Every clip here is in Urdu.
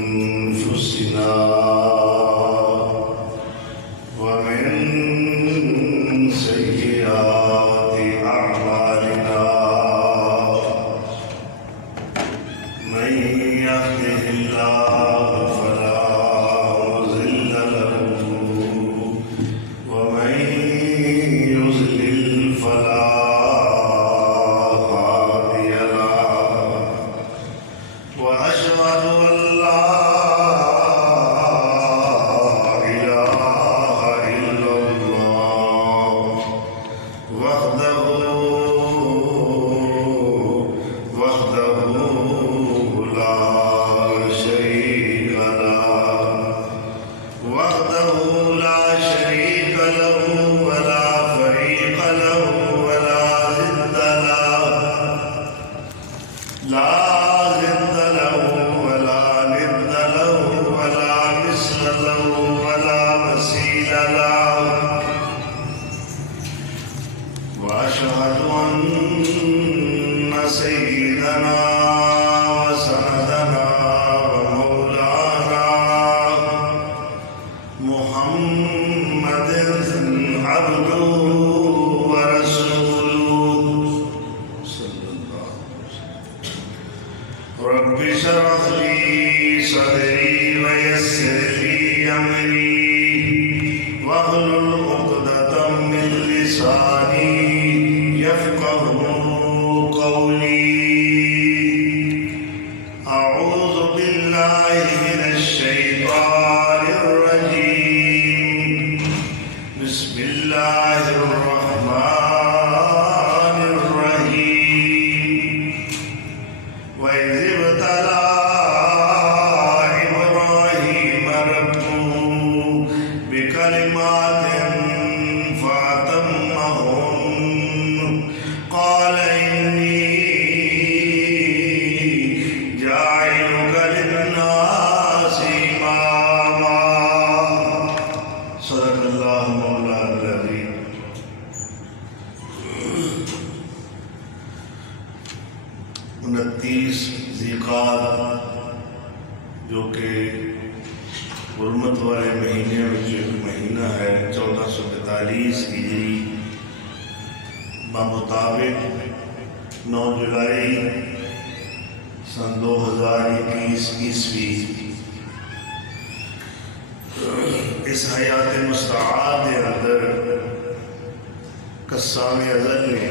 أنفسنا ومن سيئات أعمالنا من يهده الله فلا مضل له ومن يضلل فلا هادي له وأشهد أن لا إله إلا الله وحده لا شريك له وحده لا شريك له ولا فريق له ولا ضد له لا ضد له ولا ند له ولا مثل له ولا مثيل له وأشهد أن سيدنا وسندنا ومولانا محمد عبده ورسوله صلى الله عليه وسلم رب اشرح لي صدري ويسر لي أمري واحلل عقدة من لساني يفقه قولي أعوذ بالله من الشيطان الرجيم بسم الله الرحمن الرحيم وإذ ابتلى إبراهيم ربه بكلمات فأتمهن قال إني جاعلك للناس إماما صدق الله مولانا العظيم. 29 ذیقعدہ جو کہ حرمت والے مہینے میں جو ایک مہینہ ہے 1442 ہجری بمطابق 9 جولائی سن 2021 عیسوی اس حیات مستعار کے اندر قسام ازل نے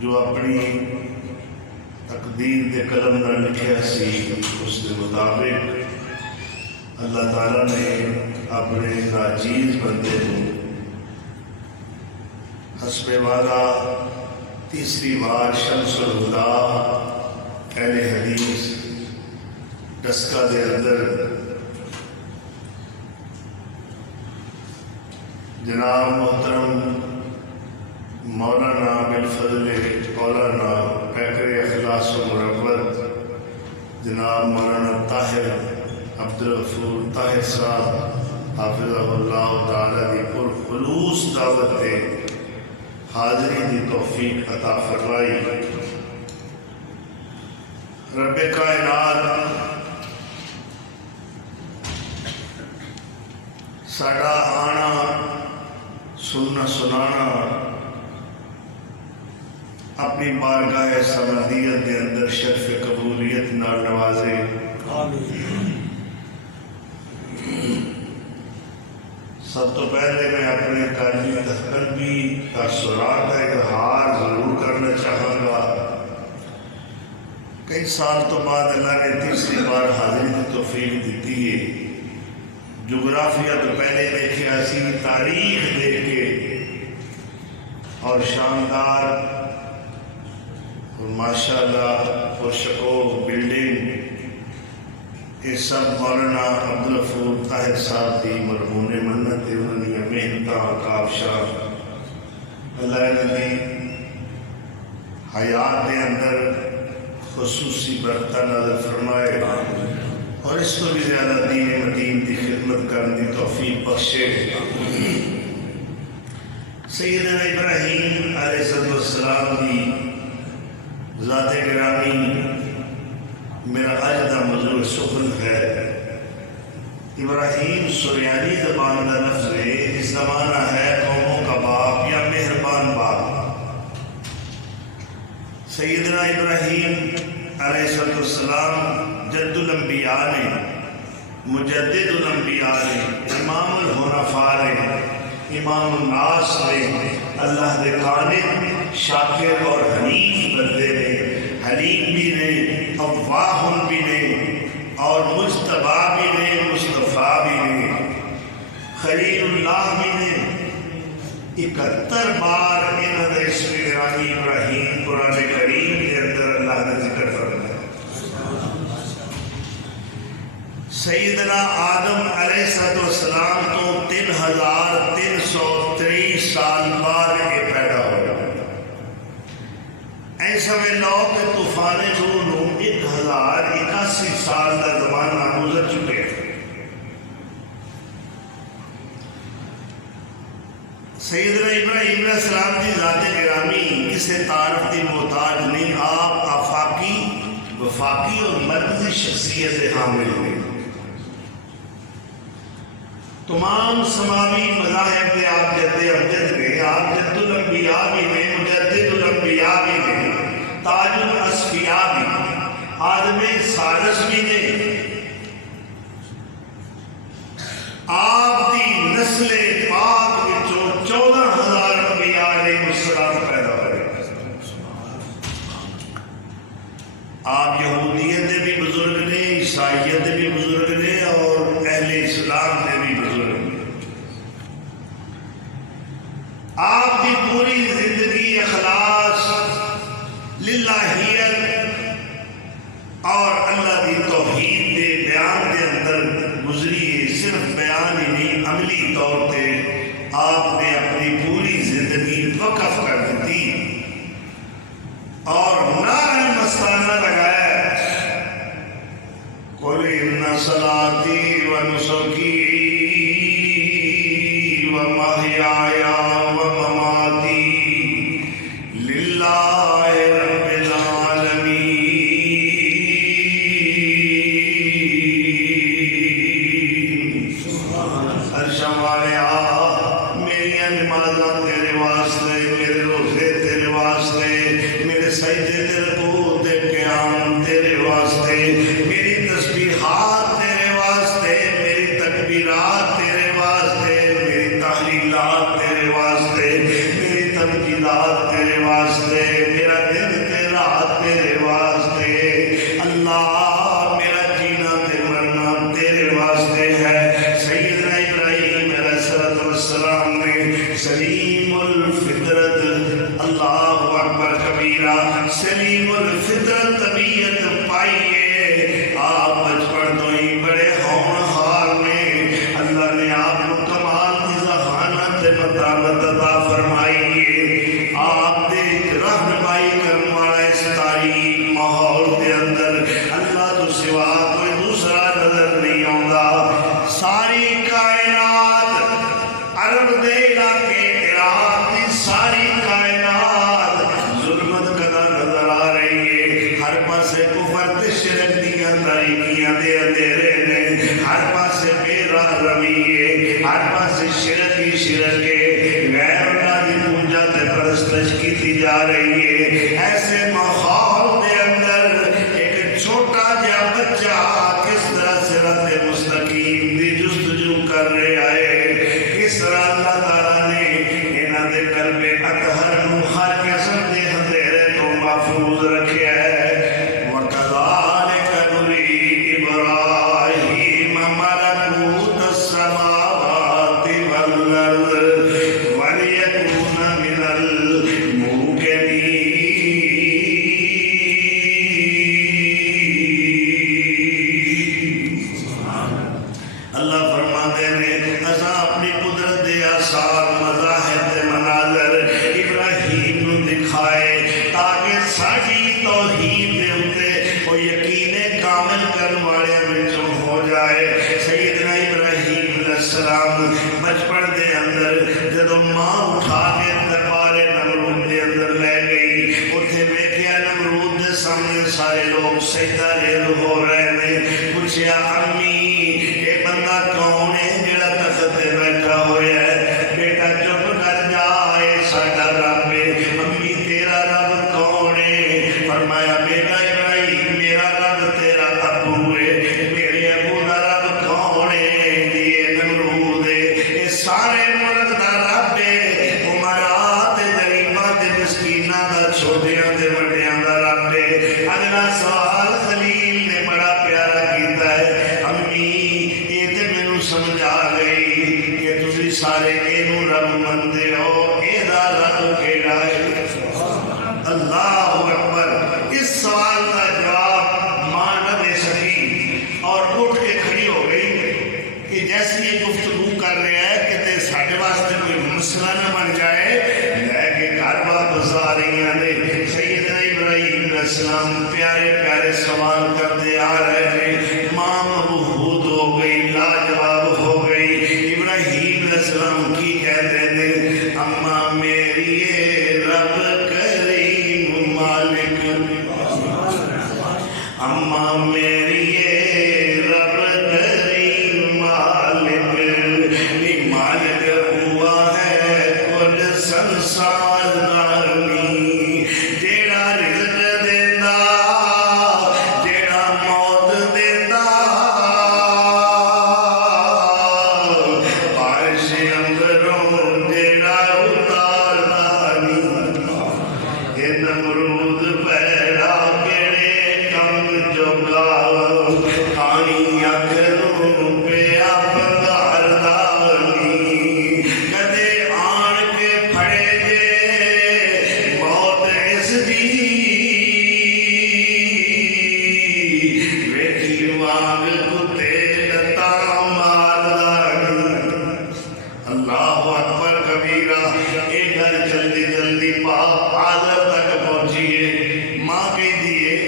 جو اپنی تقدیر کے قلم نہ لکھیا سی اس کے مطابق اللہ تعالیٰ نے اپنے ناچیز بندے کو حسب وعدہ تیسری بار شمس الہدا اہل حدیث ڈسکا دے اندر جناب محترم مولانا بالفضل مولانا پیکر اخلاص و مربت جناب مولانا طاہر عبدالغفور طاہر صاحب حافظہ اللہ تعالیٰ دی پرخلوص دعوت دے حاضری دی توفیق عطا فرمائی. رب کائنات ساڈا آنا سننا سنانا اپنی بارگاہ سمدیت کے اندر شرف قبولیت نال نوازے. سب تو پہلے میں اپنے قلبی تاثرات کا اظہار ضرور کرنا چاہوں گا. کئی سال تو بعد اللہ نے تیسری بار حاضری کی توفیق دیتی ہے. جغرافیہ تو پہلے دیکھے سی تاریخ دیکھ کے اور شاندار اور ماشاءاللہ پرشکو بلڈنگ یہ سب مولانا عبدالغفور طاہر صاحب کی مرہون منت ہے. انہوں نے محنت کاوشاں اللہ نے حیات کے اندر خصوصی برکت نازل فرمائے اور اس کو بھی زیادہ دین مدین کی خدمت کرنے کی توفیق بخشے. سیدنا ابراہیم علیہ السلام کی ذات گرامی میرا اج کا موضوع سخن ہے ابراہیم سریانی زبان کا لفظ ہے، اس زمانہ ہے قوموں کا باپ یا مہربان باپ۔ سیدنا ابراہیم علیہ السلام جد الانبیاء نے، مجدد الانبیاء نے، امام الحنفاء نے، امام الناس نے، اللہ دے قانت شاکر اور حنیف بندے نے، حلیم بھی نے، اواہ بھی نے، اور مجتبی بھی نے، مصطفیٰ بھی نے، خلیل اللہ بھی نے۔ 71 بار انہوں نے اسم گرامی ابراہیم قرآن کریم کے اندر اللہ نے ذکر فرمایا۔ سیدنا آدم علیہ السلام تو 3323 سال بعد یہ پیدا ہوا۔ ایسا میں لو کہ طوفان نوح 1081 سال کا زمانہ گزر چکے۔ سیدنا ابراہیم علیہ السلام کی ذات گرامی کسی تعارف کی محتاج نہیں، آپ آفاقی، وفاقی اور مرکزی شخصیت حامل ہوئے۔ تمام سماوی مذاہب کے آپ جد امجد میں، آپ جد الانبیاء بھی میں، مجدد الانبیاء بھی میں، تاج الاسفیاء بھی، آدم سادس بھی نے۔ آپ دی نسل پاک وچوں 14,000 انبیاء علیہ السلام پیدا ہوئے۔ آپ یہودیت دے بھی بزرگ نے، عیسائیت دے بھی بزرگ نے، اور اہل اسلام دے بھی بزرگ نے۔ آپ کی پوری زندگی اخلاص، للہیت اور اللہ کی توحید کے بیان کے اندر گزری ہے۔ صرف بیان ہی نہیں، عملی طور پہ آپ نے اپنی پوری زندگی وقف کر دی اور نعرہ مستانہ لگایا، قُلْ إِنَّ صَلَاتِي وَنُسُكِي وَمَحْيَايَ وَمَمَاتِي لِلَّهِ رَبِّ الْعَالَمِينَ۔ عرشاں والیا، میری نمازاں تیرے واسطے، میرے روزے تیرے واسطے، میرے سجدے تے رکوع تے قیام تیرے واسطے، میری تسبیحات تیرے واسطے، میری تکبیرات تیرے واسطے، میری تحلیلات تیرے واسطے، میری تمجیدات تیرے واسطے، میرا دل تیرا تیرے واسطے۔ اللہ، میرا جینا تے مرنا تیرے واسطے ہے۔ سیدنا ابراہیم علیہ السلام نے سلیم الفطرت، اللہ اکبر کبیرہ، سلیم الفطرت طبیعت پائیے۔ آپ بچپن تو ہی بڑے ہونہار میں، اللہ نے آپ کو کمال کی ذہانت مطابت عطا فرمائی ہے۔ آپ نے رہنمائی کرنے والا اس تاریخ ماحول کے اندر اللہ تو سوا کوئی دوسرا نظر نہیں آتا۔ ساری کائنات، عرب دے علاقے، عراق کی ساری کائنات ظلمت کدا نظر آ رہی ہے۔ ہر پاسے کفر تے شرک دیاں تاریکیاں دے اندھیرے نے، ہر پاسے بے راہ روی ہے، ہر پاسے شرک ہی شرک ہے، غیر اللہ کی پوجا تے پرستش کی جا رہی ہے۔ ایسے ماحول دے اندر ایک چھوٹا جا بچہ کس طرح صراط مستقیم دی جستجو کر رہا ہے، کس طرح اللہ تعالیٰ نے انہاں دے قلب اطہر نو ہر قسم دے اندھیرے تو محفوظ رکھیا ہے۔ وَكَذَلِكَ نُرِي إِبْرَاهِيمَ مَلَكُوتَ السَّمَاوَاتِ وَالْأَرْضِ وَلِيَكُونَ مِنَ الْمُوقِنِينَ۔ سارے لوگ سجدہ ریز ہو رہے ہیں. پوچھیا امی یہ بندہ کون ہے جڑا تخت تے بیٹھا ہوا ہے؟ بیٹا چپ کر جا، اے ساڈا رب ہے. امی تیرا رب کون ہے؟ فرمایا بیٹا ابراہیم میرا رب تیرا ابو ہے. میرے ابو دا رب کون ہے؟ یہ نمرود ہے. یہ سارے ملک دا رب ہے. امراء تے غریباں تے مسکیناں دا چھوٹیاں تے وڈیاں دا رب ہے. اگلا سوال خلیل نے بڑا پیارا کیتا ہے. امی یہ تے مینوں سمجھ آ گئی کہ تسی سارے اینوں رب مندے ہو. ایدا رب کیڑا ہے؟ اللہ اکبر. اس سوال کا جواب ماں نہ دے سکی اور اٹھ کے کھڑی ہو گئی کہ جیسے یہ گفتگو کر رہا ہے کہ ساڈے واسطے کوئی مسئلہ نہ بن جائے. لے کے گھر واپس آ رہی ہیں. سیدنا ابراہیم علیہ السلام پیارے پیارے سوال کرتے آ رہے ہیں. ماں مبہوت ہو گئی، لاجواب ہو گئی. ابراہیم علیہ السلام کی کہتے ہیں؟ اماں میری رب کریم مالک، اماں میری رب کریم مالک، نی مالک ہوا ہے کل سنسار دانی. جیڑا رزق دیندا، جیڑا موت دیندا، بارش اندروں جیڑا اتاردا نہیں. یہ نمرود پیڑا کیڑے کم جوگا، کانی اکھنوں پیا پگاردا نہیں. کدے آن کے پھڑے جے موت اس دی، ویکھی وانگ کتے لتاں ماردا نہیں. اللہ اکبر کبیرہ. یہ گل جلدی جلدی پاک حاضر تک پہنچیے. ماں کہتی ہے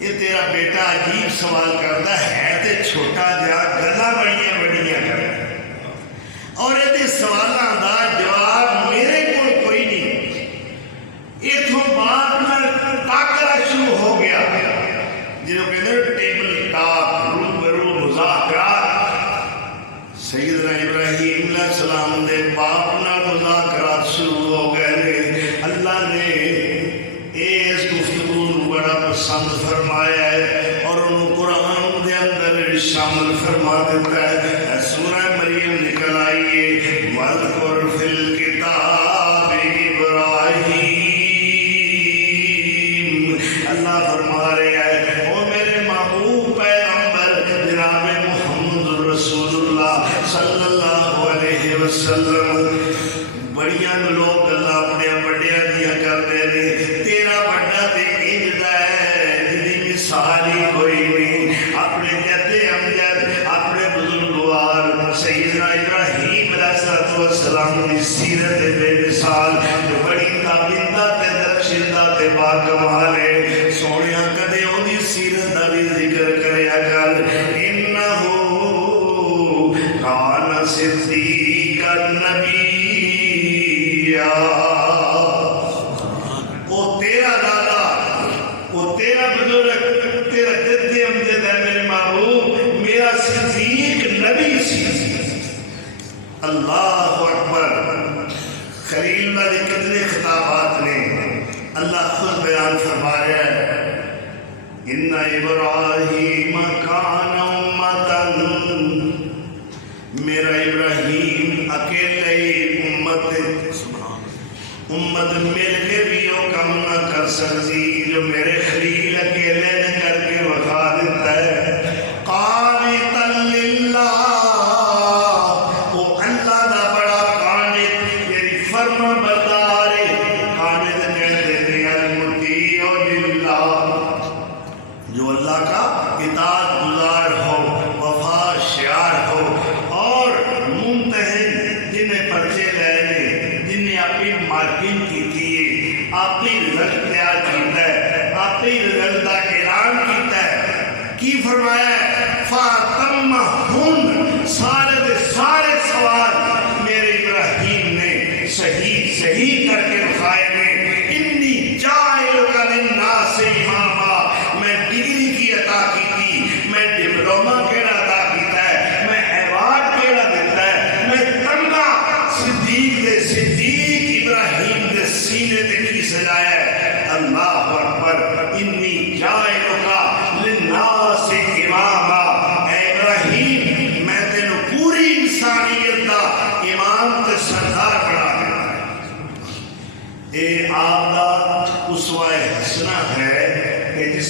یہ تیرا بیٹا عجیب سوال کرتا ہے تے چھوٹا جا، گلاں بڑیاں بڑیاں کرتا اور یہ سوالاں دا جواب میرے کو کوئی نہیں. اتوں بعد میں ٹاکرا شروع ہو گیا جنہوں کہتے ہیں ٹیبل ٹاک، روبرو مذاکرات. سیدنا ابراہیم علیہ السلام دے باپ نال مذاکرات شروع ہو گئے. اللہ نے اس گفتگو نو بڑا پسند فرمایا ہے اور انہوں قرآن دے اندر شامل فرما دیتا ہے. سورہ مریم نکل آئیے. وَاذْكُرْ فِي الْكِتَابِ إِبْرَاهِيمَ. اللہ فرما رہے ہیں او میرے محبوب پیغمبر جناب محمد رسول اللہ صلی اللہ علیہ وسلم. بڑیاں لوگ اللہ اپنے بڑیاں دیا کرتے ہیں. تیرا بڑا تے انج دا ہے جدی مثال ہی کوئی نہیں. اپنے جد امجد، اپنے بزرگوار سیدنا ابراہیم علیہ السلام کی سیرت بے مثال جو بڑی تابندہ تے درخشندہ تے باکمال ہے. سونیا کدے اودی سیرت دا بھی ذکر کریا کر. انہو کان صدیق النبی. وہ تیرا دادا، وہ تیرا بزرگ، تیرا جد امجد ہے میرے محبوب، میرا صدیق نبی سی. اللہ اکبر. خلیل اللہ کے کتنے خطابات نے اللہ خود بیان فرمایا ہے. ان ابراہیم کان امتاً، میرا ابراہیم اکیلے امت مل کے بھی وہ کم نہ کر سکتی جو میرے خلیل اکیلے نے کر کے وقا دیتا ہے. قانتا للہ، وہ اللہ دا بڑا قانت یعنی فرما بردار ہے. قانت کہتے ہیں المطیع للہ، جو اللہ کا اطاعت گزار ہو، وفا شعار ہو اور ممتحن جنہیں پرچے لے، جنہیں اپنی مارکنگ کی تھی، اپنی رزلٹ تیار کیتا ہے، اپنی رزلٹ کا اعلان کیتا ہے. کی فرمایا ہے؟ فَاتَمَّهُنْ، سارے دے سارے سوال میرے ابراہیم نے صحیح کر کے بخائے نے. انی جاعلک للناس اماما،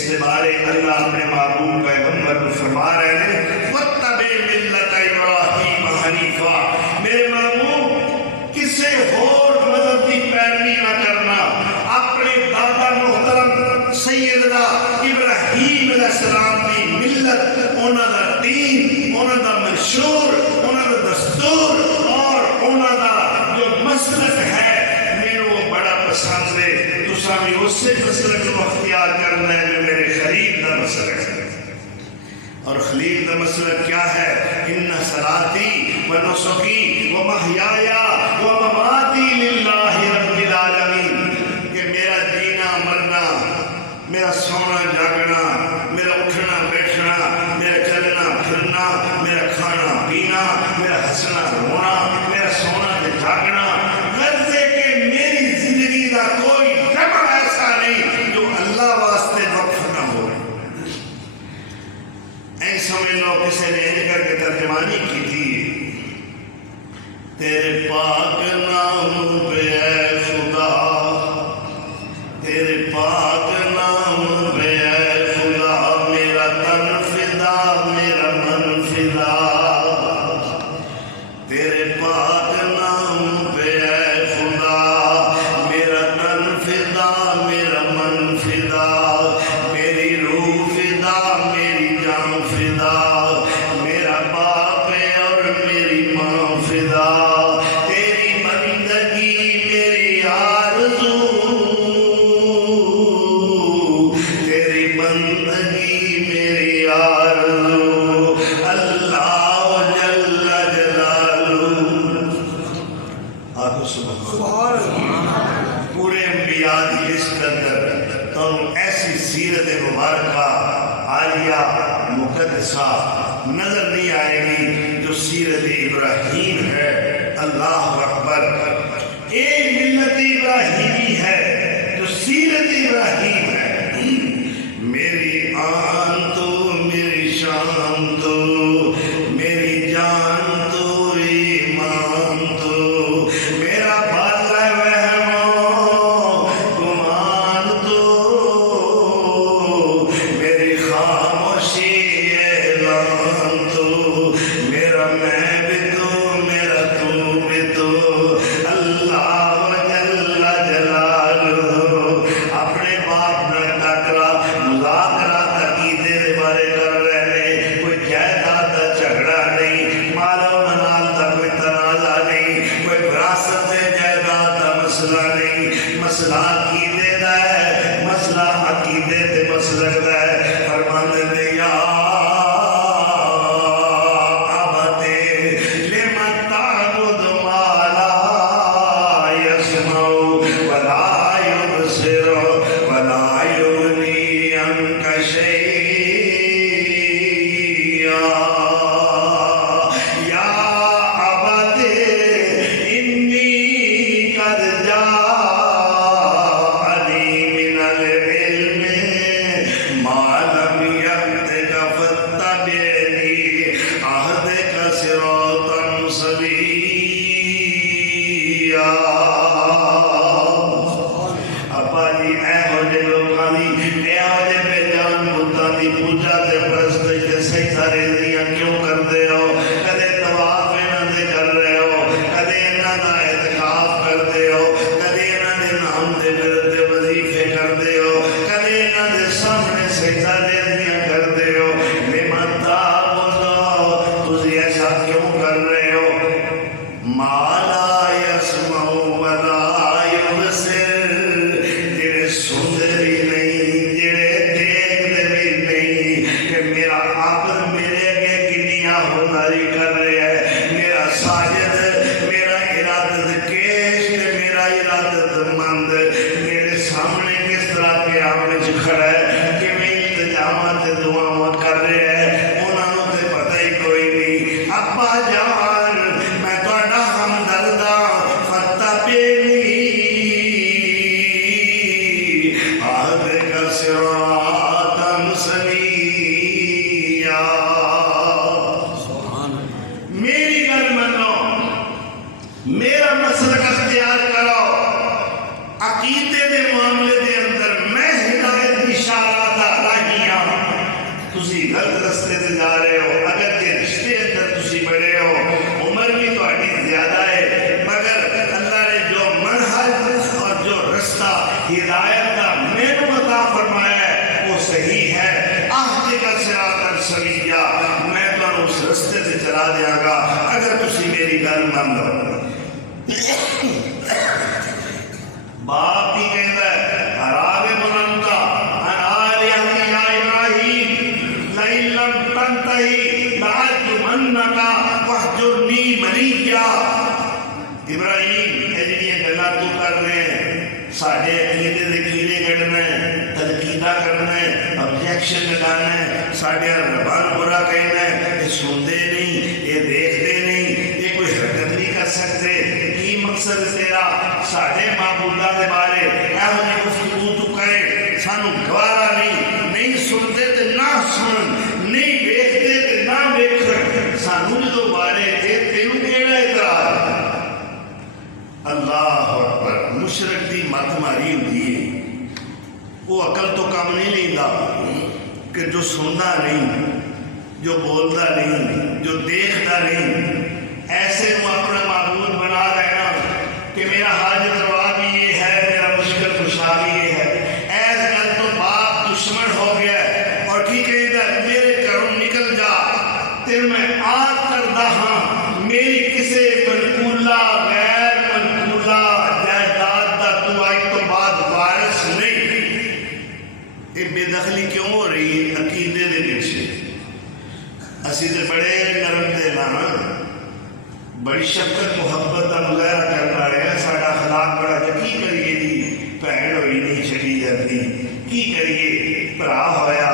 کے بارے اللہ اپنے محبوب پیغمبر کو فرما رہے ہیں وَاتَّبِعْ مِلَّةَ إِبْرَاهِيمَ حَنِيفًا، میرے محبوب کسے اور مذہب کی پیروی نہ کرنا، اپنے دادا محترم سیدنا ابراہیم علیہ السلام کی ملت، انہاں دا دین، انہاں دا منشور، انہاں دا دستور اور انہاں دا جو مسلک ہے میرے وہ بڑا پسند ہے۔ تساں بھی اسی مسلک کو اختیار کرنا ہے جو میرے خلیل دا مسلک ہے۔ اور خلیل دا مسلک کیا ہے؟ ان صلاتی و نسکی و محیایا و مماتی للہ رب العالمین، کہ میرا جینا مرنا، میرا سونا جاگنا، میرا اٹھنا بیٹھنا، میرا چلنا پھرنا، میرا کھانا پینا، میرا ہنسنا رونا، میرا سونا جاگنا، غرض ہے کہ میری زندگی کا کوئی لمحہ ایسا نہیں جو اللہ واسطے وقف نہ ہو۔ این سمجھ لو کسی نے ان کر کے ترجمانی کی تھی، تیرے پاک نام پہ اے خدا، تیرے پاک نام پہ اے خدا، میرا تن فدا میرا من فدا، تیرے پاک نام پہ اے خدا، میرا تن فدا میرا من فدا، میری روح فدا میری جان فدا، میرا باپ اور میری ماں فدا، تیری بندگی میری آرزو، تیری بندگی میری آرزو، اللہ جل جلالہ۔ آگو سبحان اللہ۔ پورے انبیاء کی لسٹ کے اندر تو ایسی سیرت مبارکہ عالیہ مقدسہ نظر نہیں آئے گی جو سیرت ابراہیم ہے۔ اللہ اکبر، ایک ملت ابراہیمی ہے جو سیرت ابراہیم ہے۔ میری آن تو میری شان تو میری جان تو ایمان تو، میرا بالا وہم و گمان تو، میری خاموشی اعلان تو، میرا میں بھی تو میرا تو بھی تو، اللہ جل جلالہ۔ اپنے باپ نہ ٹکرا مذاکرہ عقیدے دے بارے کر رہے ہیں، کوئی جائیداد دا جھگڑا نہیں، مال و منال دا کوئی تنازع نہیں، کوئی وراثت دے جائیداد دا مسئلہ نہیں، مسئلہ عقیدے دا ہے، مسئلہ عقیدے تے مسلک دا ہے۔ فرماندے نے یا میرے سامنے کس طرح قیامت کھڑا ہے کہ میں انتظامات تسی غلط رستے سے جا رہے ہو، اگر کہ رشتے اندر تسی بڑے ہو، عمر بھی تہاڈی زیادہ ہے، مگر اللہ نے جو منہج اور جو رستہ ہدایت کا مینوں عطا فرمایا ہے وہ صحیح ہے۔ اہدنا صراطا سویا، میں تمہیں اس رستے سے چلا دیاں گا اگر تسی میری گل مان لو۔ باپ بھی کہتا ہے راغب انت عن آلہتی یا ابراہیم لئن لم تنتہی لأرجمنک واہجرنی ملیہ۔ ابراہیم اے جڑیاں گلاں تو کر رہے ہیں، ساڈے عقیدے دے کیڑے کڈنا ہے، تنقیدہ کرنا ہے، آبجیکشن لگانا ہے، ساڈے ربان برا کہنا ہے، یہ سنتے نہیں، یہ دیکھتے نہیں، یہ کوئی حرکت نہیں کر سکتے، کی مقصد تیرا؟ ساڈے معبوداں دے بارے ایہو جی گفتگو تو کرے، سانو گوارا نہیں سنتے تے نہ سنن، نہیں ویکھتے تے نہ ویکھن، سانو جو بارے تینوں کیڑا اعتراض؟ اللہ اکبر۔ مشرک دی مت ماری ہوئی ہے، وہ عقل تو کم نہیں لیندا کہ جو سندا نہیں، جو بولدا نہیں، جو دیکھدا نہیں، ایسے کو اپنا معبود بنا لینا کہ میرا حاجت روا بھی یہ ہے، میرا مشکل کشا بھی یہ ہے۔ ایس گل تو باپ دشمن ہو گیا ہے اور کی کہتا ہے میرے گھروں نکل جا، تے میں آگ کردا ہاں، میری کسے منقولہ غیر منقولہ جائیداد دا تو آج تو بعد وارث نہیں۔ یہ بے دخلی کیوں ہو رہی ہے؟ عقیدے دے پیچھے اسی تے بڑے نرم دل ہاں، بڑی شفقت محبت کا مظاہرہ کرنا رہا، ساڈا اخلاق بڑا جا کی کریے جی، بھੈਣ ہوئی نہیں چھڑی جاتی، کی کریے بھرا ہویا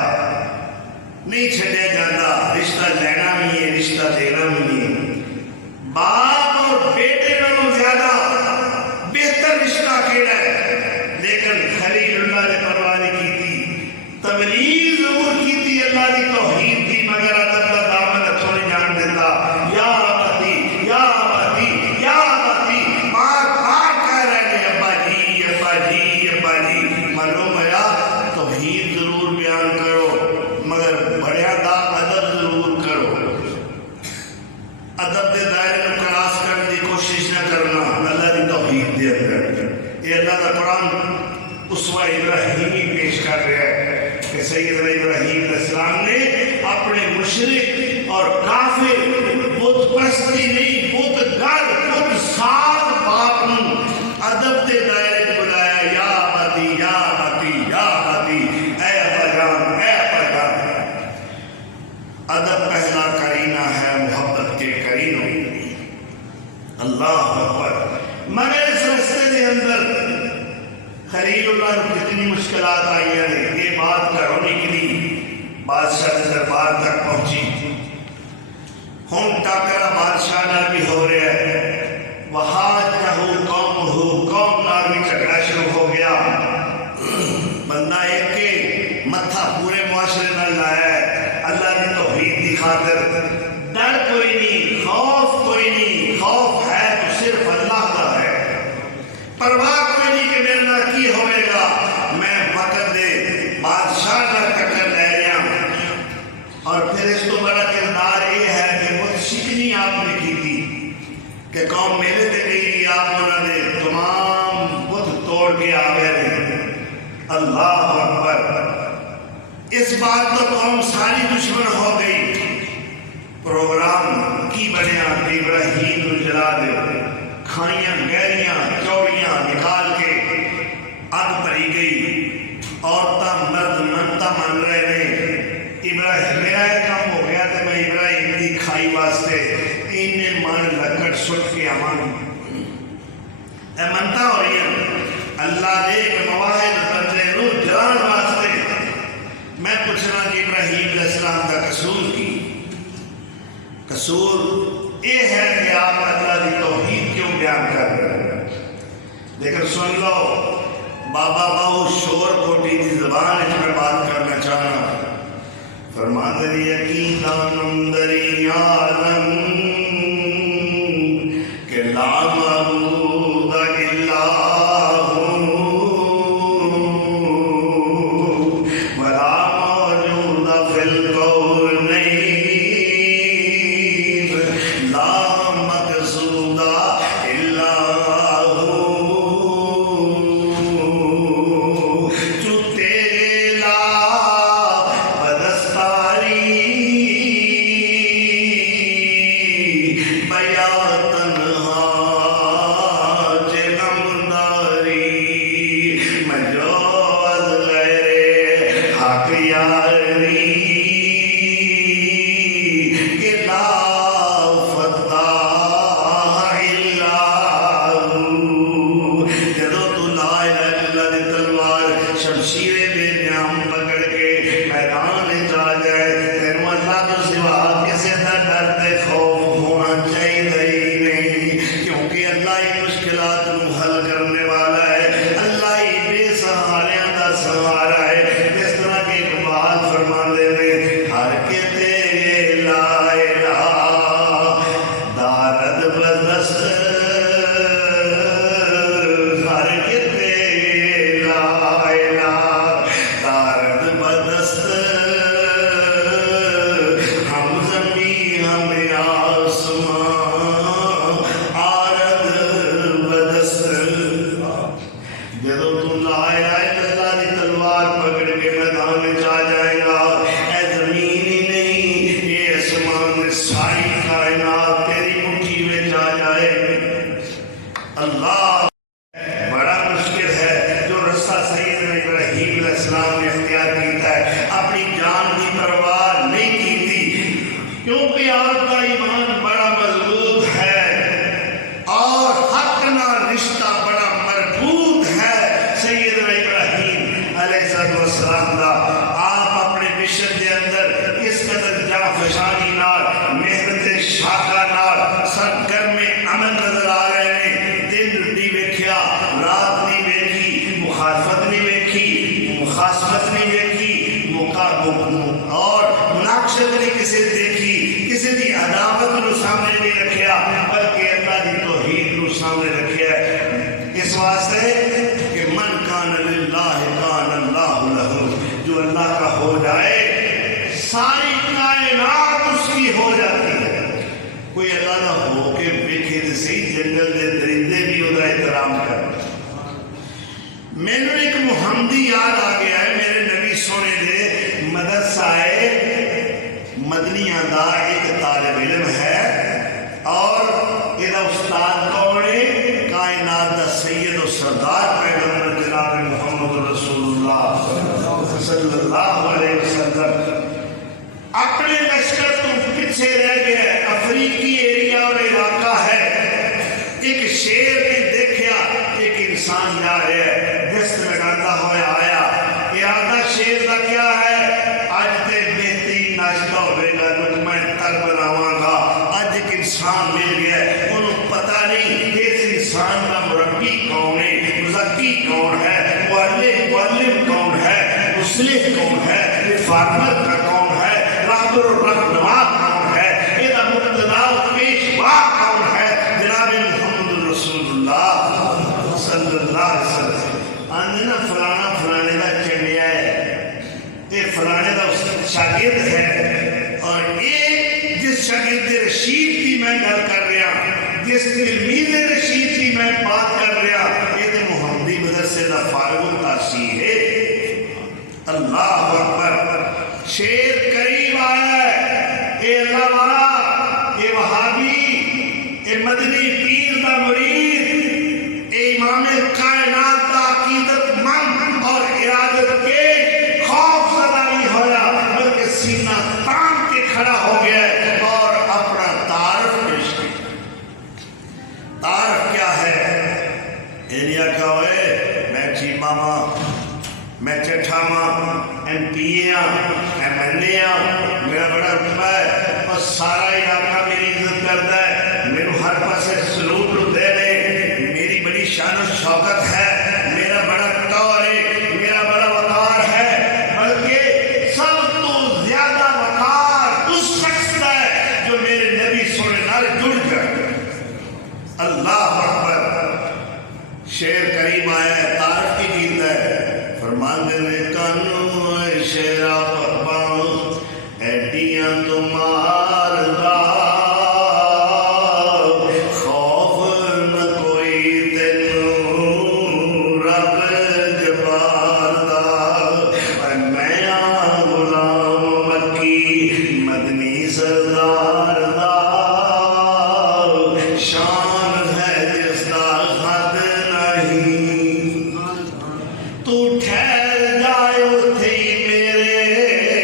نہیں چھڑیا جاتا، رشتہ لینا بھی ہے رشتہ دینا بھی ہے۔ باپ اور بیٹے نالوں زیادہ بہتر رشتہ کیڑا ہے؟ لیکن خلیل اللہ نے پرواہ نہیں کی، تبلیغ ضرور کی تھی، اللہ کی توحید تھی، مگر ادب کا دامن ہتھوں نہیں جان دیتا۔ یا ادب دے دائرے کو کراس کرنے کی کوشش نہ کرنا، اللہ دی توحید دے اندر۔ یہ اللہ دا قرآن اسوہ ابراہیمی پیش کر رہا ہے کہ سیدنا ابراہیم علیہ السلام نے اپنے مشرک اور کافر بت پرستی نہیں، بت گر بت سات باپ نو ادب دے دائرے کو بلایا، یا ابتی یا ابتی یا ابتی، اے ابا جان اے ابا جان۔ ادب پہلا کرینہ ہے محبت کے کرینوں۔ اللہ اکبر۔ مگر اس رستے کے اندر خلیل اللہ کو کتنی مشکلات آئی ہیں، یہ بات گھروں نکلی، بادشاہ کے دربار تک پہنچی، ہوں ٹاکرا بادشاہ نال بھی ہو رہا ہے، وہاں چاہو قوم نال بھی جھگڑا شروع ہو گیا۔ بندہ ایک کے متھا پورے معاشرے نال لایا ہے، اللہ کی توحید کی خاطر، ڈر کوئی نہیں، خوف کوئی نہیں، خوف ہے تو صرف اللہ کا ہے، پرواہ کوئی نہیں کہ میرے نال کی ہوئے گا، میں وقت دے بادشاہ نال ٹکر لے رہا۔ اور پھر اس تو بڑا کردار یہ ہے کہ بت شکنی آپ نے کی تھی کہ قوم میلے تے گئی، آپ انہوں نے تمام بت توڑ کے آ گئے۔ اللہ اکبر۔ اس بات تو قوم ساری دشمن ہو گئی۔ پروگرام کی بنیا کہ ابراہیم کو جلا دے، کھائیاں گہریاں چوڑیاں نکال کے آگ بھری گئی، عورتاں مرد منتا من رہے نے، ابراہیم میرا ایک کام ہو گیا تو میں ابراہیم کی کھائی واسطے انہیں من لکڑ سٹ کے آمان اے منتا ہو رہی ہے اللہ دے کہ مواہد بندے نو جلان واسطے۔ میں پوچھنا کہ ابراہیم علیہ السلام کا قصور کی قصور یہ ہے کہ آپ اللہ کی توحید کیوں بیان کر رہے ہیں؟ لیکن سن لو بابا باؤ شور کوٹی کی زبان اس میں بات کرنا چاہنا، فرمان دے یقیناً دری عالم کہ لا معبود الا هو ولا موجود فی الکون یاری کہ لا فتح الا ہو۔ جدو تو لا الہ الا اللہ دی تلوار شمشیر بے نیام پکڑ کے میدان میں جا جائے، تینوں اللہ تو سوا کسی دا ڈر تے خوف ہونا چاہیے نہیں، کیونکہ اللہ ہی مشکلات کو حل کرنے والا ہے، اللہ ہی بے سہاریاں دا سہارا ہے۔ اس طرح کے اقبال فرماندے نے ہر کے تیرے لا الہ دارد بدست، ہر کے تیرے لا الہ دارد بدست، ہم زمین ہم آسمان آرد بدست۔ جدو تو لا الہ الا اللہ دی تلوار پکڑ کے میدان میں جا جائے گا، اے زمین ہی نہیں یہ آسمان میں ساری کائنات تیری مٹھی میں جا جائے۔ اللہ بڑا مشکل ہے جو رستہ سیدنا ابراہیم علیہ السلام نے اختیار کیتا ہے، اپنی جان کی پرواہ نہیں کی تھی، کیونکہ آپ کا ایمان بڑا مضبوط ہے اور حق نہ رشتہ بڑا مربوط ہے سیدنا ابراہیم علیہ السلام کا۔ آپ اپنے مشن کے اندر اس قدر جانفشانی نال، محنت شاقہ نال سرگرم میں عمل نظر آ رہے ہیں، دن نہیں ویکھیا، رات نہیں ویکھی، مخالفت نہیں ویکھی، مخاصمت نہیں ویکھی، اور مناقشت نہیں کسی دیکھی، کسی دی عداوت نو سامنے نہیں رکھیا، بلکہ اللہ دی توحید نو سامنے رکھیا ہے۔ اس واسطے کہ من کان للہ کان اللہ لہ، جو اللہ کا ہو جائے ساری کائنات اس کی ہو جاتی ہے۔ کوئی اللہ نہ ہو کہ ویکھے تے صحیح جنگل دے درندے بھی وہ احترام کر۔ مینوں ایک محمدی یاد آ گیا ہے، میرے نبی سونے دے مدرسہ مدنیہ دا ایک طالب علم ہے، اور یہ استاد کون ہے؟ کائنات دا سید و سردار پیغمبر جناب محمد رسول اللہ صلی اللہ علیہ وسلم اپنے لشکر تو پیچھے رہ گیا ہے، افریقی ایریا اور علاقہ ہے۔ ایک شیر نے دیکھا ایک انسان جا رہا ہے، دست لگاتا ہوا آیا، ارادہ شیر کا کیا ہے؟ آج تے بہترین ناشتہ ہوئے گا، میں تر بناواں گا۔ آج ایک انسان مل گیا ہے، انہوں پتہ نہیں اس انسان کا مربی کون ہے، مزکی کون ہے، معلم کون ہے، مصلح کون ہے، فارمر کا کون ہے، رہبر و رہنما کون ہے، یہ مقتدا و پیشوا کون ہے؟ جناب محمد رسول اللہ صلی اللہ علیہ وسلم آنے نا فلانا فلانے کا چنڈیا ہے، یہ فلانے کا شاگرد ہے، اور یہ جس شاگرد رشید کی میں گل کر رہا، جس تلمید رشید کی میں بات کر رہا، یہ تو محمدی مدرسے کا فارغ التحصیل ہے۔ اللہ اکبر، شیر قریب آیا ہے، اے اللہ والا، اے وہابی، اے مدنی پیر دا مرید، اے امام کائنات دا عقیدت مند اور ارادت کے خوف زدہ نہیں ہویا، بلکہ سینہ تان کے کھڑا ہو گیا ہے اور اپنا تعارف پیش کیا۔ تعارف کیا ہے؟ انیا کہا ہوئے میں چیمہ ماں، میں چٹھا ماں، ایم پی اے ہاں، ایم این اے ہاں، میرا بڑا رتبہ ہے اور سارا علاقہ میری عزت کرتا ہے، میرے ہر پاسے سلوٹ دے رہے، میری بڑی شان و شوکت ہے، میرا بڑا طور ہے، میرا بڑا وقار ہے، بلکہ سب تو زیادہ وقار اس شخص کا ہے جو میرے نبی سونے نال جڑ گیا۔ اللہ اکبر، شیر قریب آیا ہے، تعارف کی گیت ہے، فرماندے نے کانوں شیرہ پرباں ایڈیاں تمہار دا، خوف نہ کوئی تینوں رب جبار دا، میں غلام مکی مدنی سردار دا، شان ہے جس دا حد نہیں، تو ٹھہر جائے اتھے میرے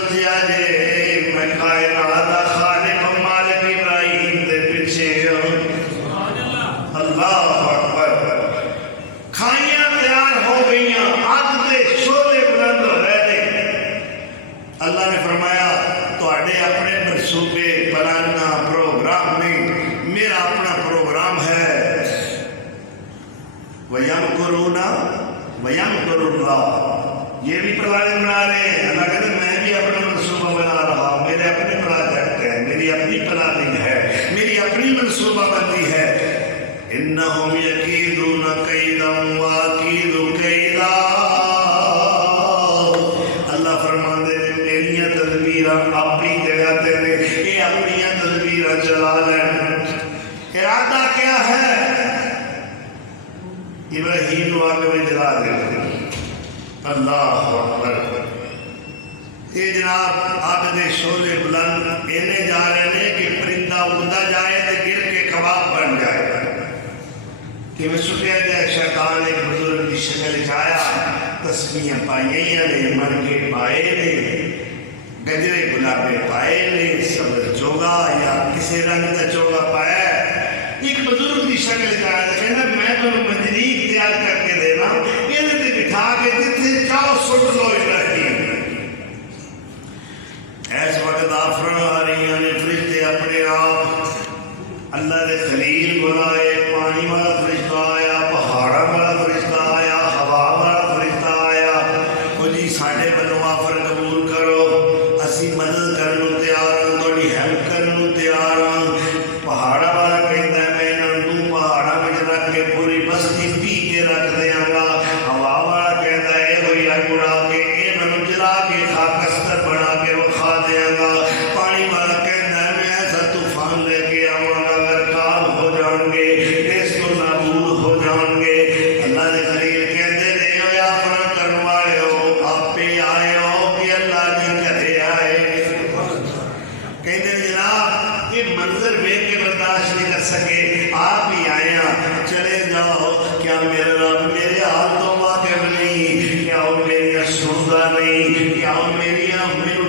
سمجھا جے میں کائنات دا خالق مالک ابراہیم دے پیچھے اللہ اکبر کھائیاں تیار ہو گئیاں آگ دے شعلے بلند ہو رہے تھے اللہ نے فرمایا تواڈے اپنے منصوبے پلاننا پروگرام نہیں میرا اپنا پروگرام ہے وَيَمْكُرُونَ وَيَمْكُرُ اللَّهُ یہ بھی پلان بنا رہے ہیں اللہ کہتے ہیں میں بھی اپنا منصوبہ بنا رہا ہوں میرے اپنے پروجیکٹ ہے میری اپنی پلاننگ ہے میری اپنی منصوبہ بندی ہے إِنَّهُمْ يَكِيدُونَ كَيْدًا وَأَكِيدُ كَيْدًا اللہ فرماندے نے میریاں تدبیراں اپنی جگہ تے نے یہ اپنی تدبیراں چلا لیں ارادہ کیا ہے ابراہیم کو آگے میں جلا دیتے اللہ اکبر یہ جناب آگ دے شعلے بلند اینے جا رہے ہیں کہ پرندہ اڑتا جائے تو گر کے کباب بن جائے کہ میں سکیا گیا شیطان ایک بزرگ کی شکل چایا تسمیاں پائیاں نے مرگے پائے نے گجرے گلابے پائے نے سبز چوگا یا کسی رنگ کا چوگا پایا ایک بزرگ کی شکل چایا کہنا میں تو مجریک تیار کر کے دینا یہ بٹھا کے جتنے چاہو سٹ لو ابراہیم ایس وقت آفران آ رہی ہیں فرشتے اپنے آپ اللہ نے خلیل بلائے پانی والا فرشتہ آیا پہاڑا والا فرشتہ آیا ہوا والا فرشتہ آیا وہ جی ساڑھے بنو آفر قبول کرو اسی مدد کرنو تیار ہوں توڑی ہیلپ کرنو تیار ہوں پہاڑا والا کہتا ہے میں نندو پہاڑا میں رکھ کے پوری بستی پی کے رکھ دیاں گا ہوا والا کہتا ہے کوئی اگڑا کے اے منو جلا کے خاکستر بنا کے وہ کھا دیاں گا پانی والا کہتا ہے میں ایسا طوفان لے کے آؤں گا اگر کال ہو جان گے اس کو نابود ہو جان گے اللہ نے خلیل کہتے رہے ہو یا فرا کرنوائے ہو آپ پہ آئے ہو کہ اللہ نے کہتے آئے کہتے ہیں جناب یہ منظر بیک کے برداشت نہیں کر سکے آپ ہی آئے ہیں چلے جاؤ کیا میرے رب میرے حال تو واقف نہیں کیا وہ میری سندا نہیں کیا وہ میری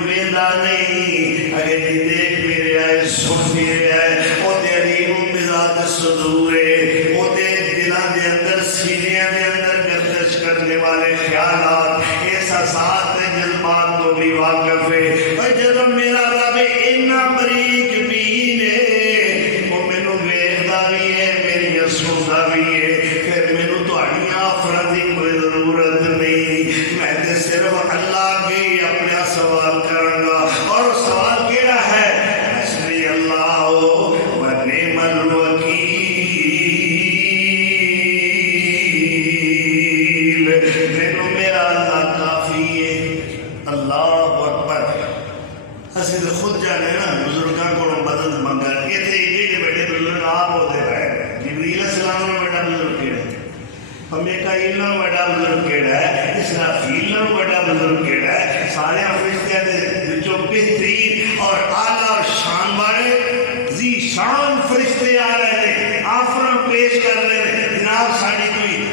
ویلا نہیں اگر جی دیکھ میرے آئے سن میرے آئے وہ تیری مزاج صدور ہے وہ تیرے دلان دے اندر سینیاں دے اندر گردش کرنے والے خیالات احساسات جذبات کو بھی واقف ہے اور جب میرا رب اتنا بریک بین ہے وہ مینوں ویکھدا بھی ہے میری سندا بھی ہے پھر مینوں تہاڈیاں آفراں دی کوئی ضرورت نہیں میں تے صرف اللہ کے اپنا سوال کراں گا اور سوال کیڑا ہے حسبی اللہ و نعم الوکیل مینوں میرا اللہ کافی ہے اللہ اکبر اسی تو خود جانے نا بزرگاں کو مدد منگا یہ تھے یہ بڑے بزرگ آپ ہوتے رہے جبریل السلام نے بڑا بزرگ کیڑا میکائیل نے بڑا بزرگ کیڑا ہے اسرافیل نے بڑا بزرگ کیڑا ہے سارے فرشتیاں دے جو بہترین اور اعلیٰ اور شان والے ذی شان فرشتے آ رہے ہیں آفراں پیش کر رہے ہیں جناب ساڑی کوئی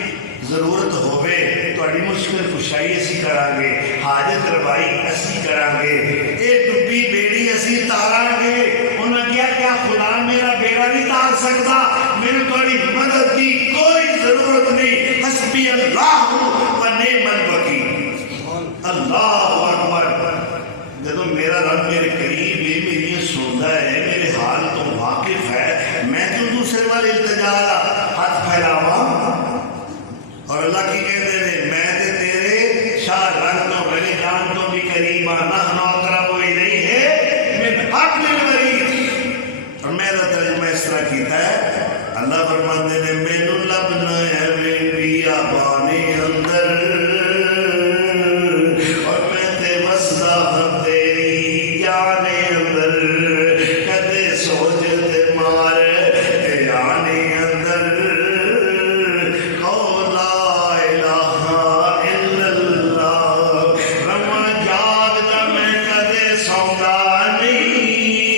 ضرورت ہوئے تو اڑی مشکل کشائی اسی کران گے حاجت روائی اسی کران گے اے ڈبی بیڑی اسی تاران گے انہاں کیا خدا میرا بیڑا نہیں تار سکتا میرے توڑی مدد کی کوئی ضرورت نہیں حسبی اللہ و نعم الوکیل اللہ اکبر جب میرا رب میرے قریب ہے میری سنتا ہے میرے حال تو واقف ہے میں کیوں دوسرے والے التجا ہاتھ پھیلاواں اور اللہ کی کہتے ہیں میں تے تیرے شاہ رنگ تو بڑے جان تو بھی قریبا نحن اقرب الیہ من حبل الورید اور میرا ترجمہ اس طرح کیتا ہے اللہ فرماتے ہیں مینوں لبنا ہے بیابانی اندر اور میں تے وسدا تیری جانے اندر کدے سوچ تے مار جانے اندر سودا نہیں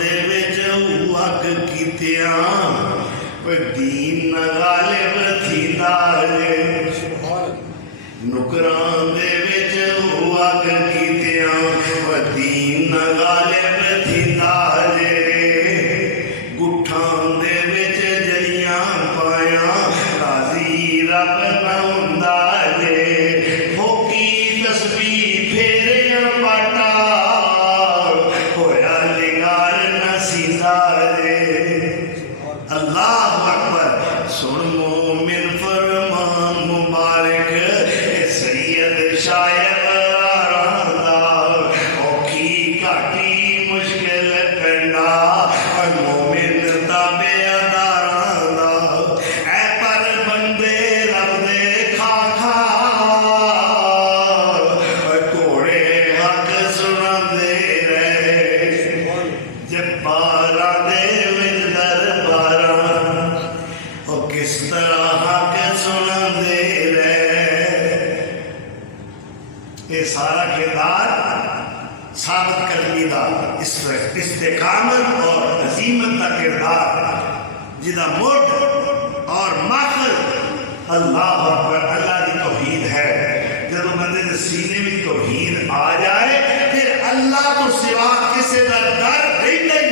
دے وچ وق کیتیاں دین نہ غالب تھیندا جے نکراں دے وچ وق کیتیاں دین نہ غالب تھیندا جے گٹھاں دے وچ جلیاں پایاں راضی رب نہ ہوندا جے پھوکی تسبیح پھیرے باٹا ہویا لنگار نہ سیدھا جے اللہ اکبر سن مومن فرمان مبارک اے سید شاید آراندا اوکھی کاٹی مشکل پیندا اور مومن تابع داراندا اے پر بندے رب دے کھا کھا اور کوڑے حق سناندے رہے جب بارہ دے وچ درباراں او کس طرح حق سناندے رہے یہ سارا کردار ثابت قدمی دا استقامت اور عظیمت کا کردار جدا موٹ اور ماخذ اللہ اکبر اللہ دی توحید ہے جب بندے دے سینے میں توحید آ جائے پھر اللہ تو سوا کسی دا ڈر رہتا ہی نہیں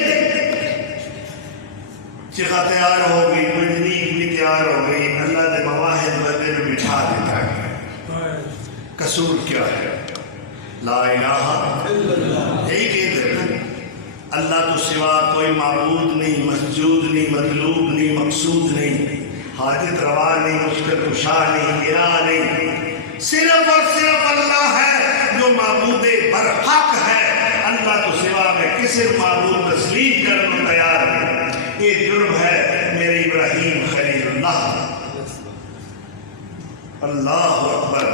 چکھا تیار ہو گئی مجنیک بھی تیار ہو گئی اللہ دے مواحد بندے نے بٹھا دیتا ہے قصور کیا ہے لا الہ الا اللہ یہی کہتے ہیں اللہ تو سوا کوئی معبود نہیں مسجود نہیں مطلوب نہیں مقصود نہیں حاجت روا نہیں مشکل کشا نہیں گرا نہیں صرف اور صرف اللہ ہے جو معبود برحق ہے اللہ تو سوا میں کسی معبود تسلیم کرنا تیار نہیں یہ جرم ہے میرے ابراہیم خلیل اللہ اللہ اکبر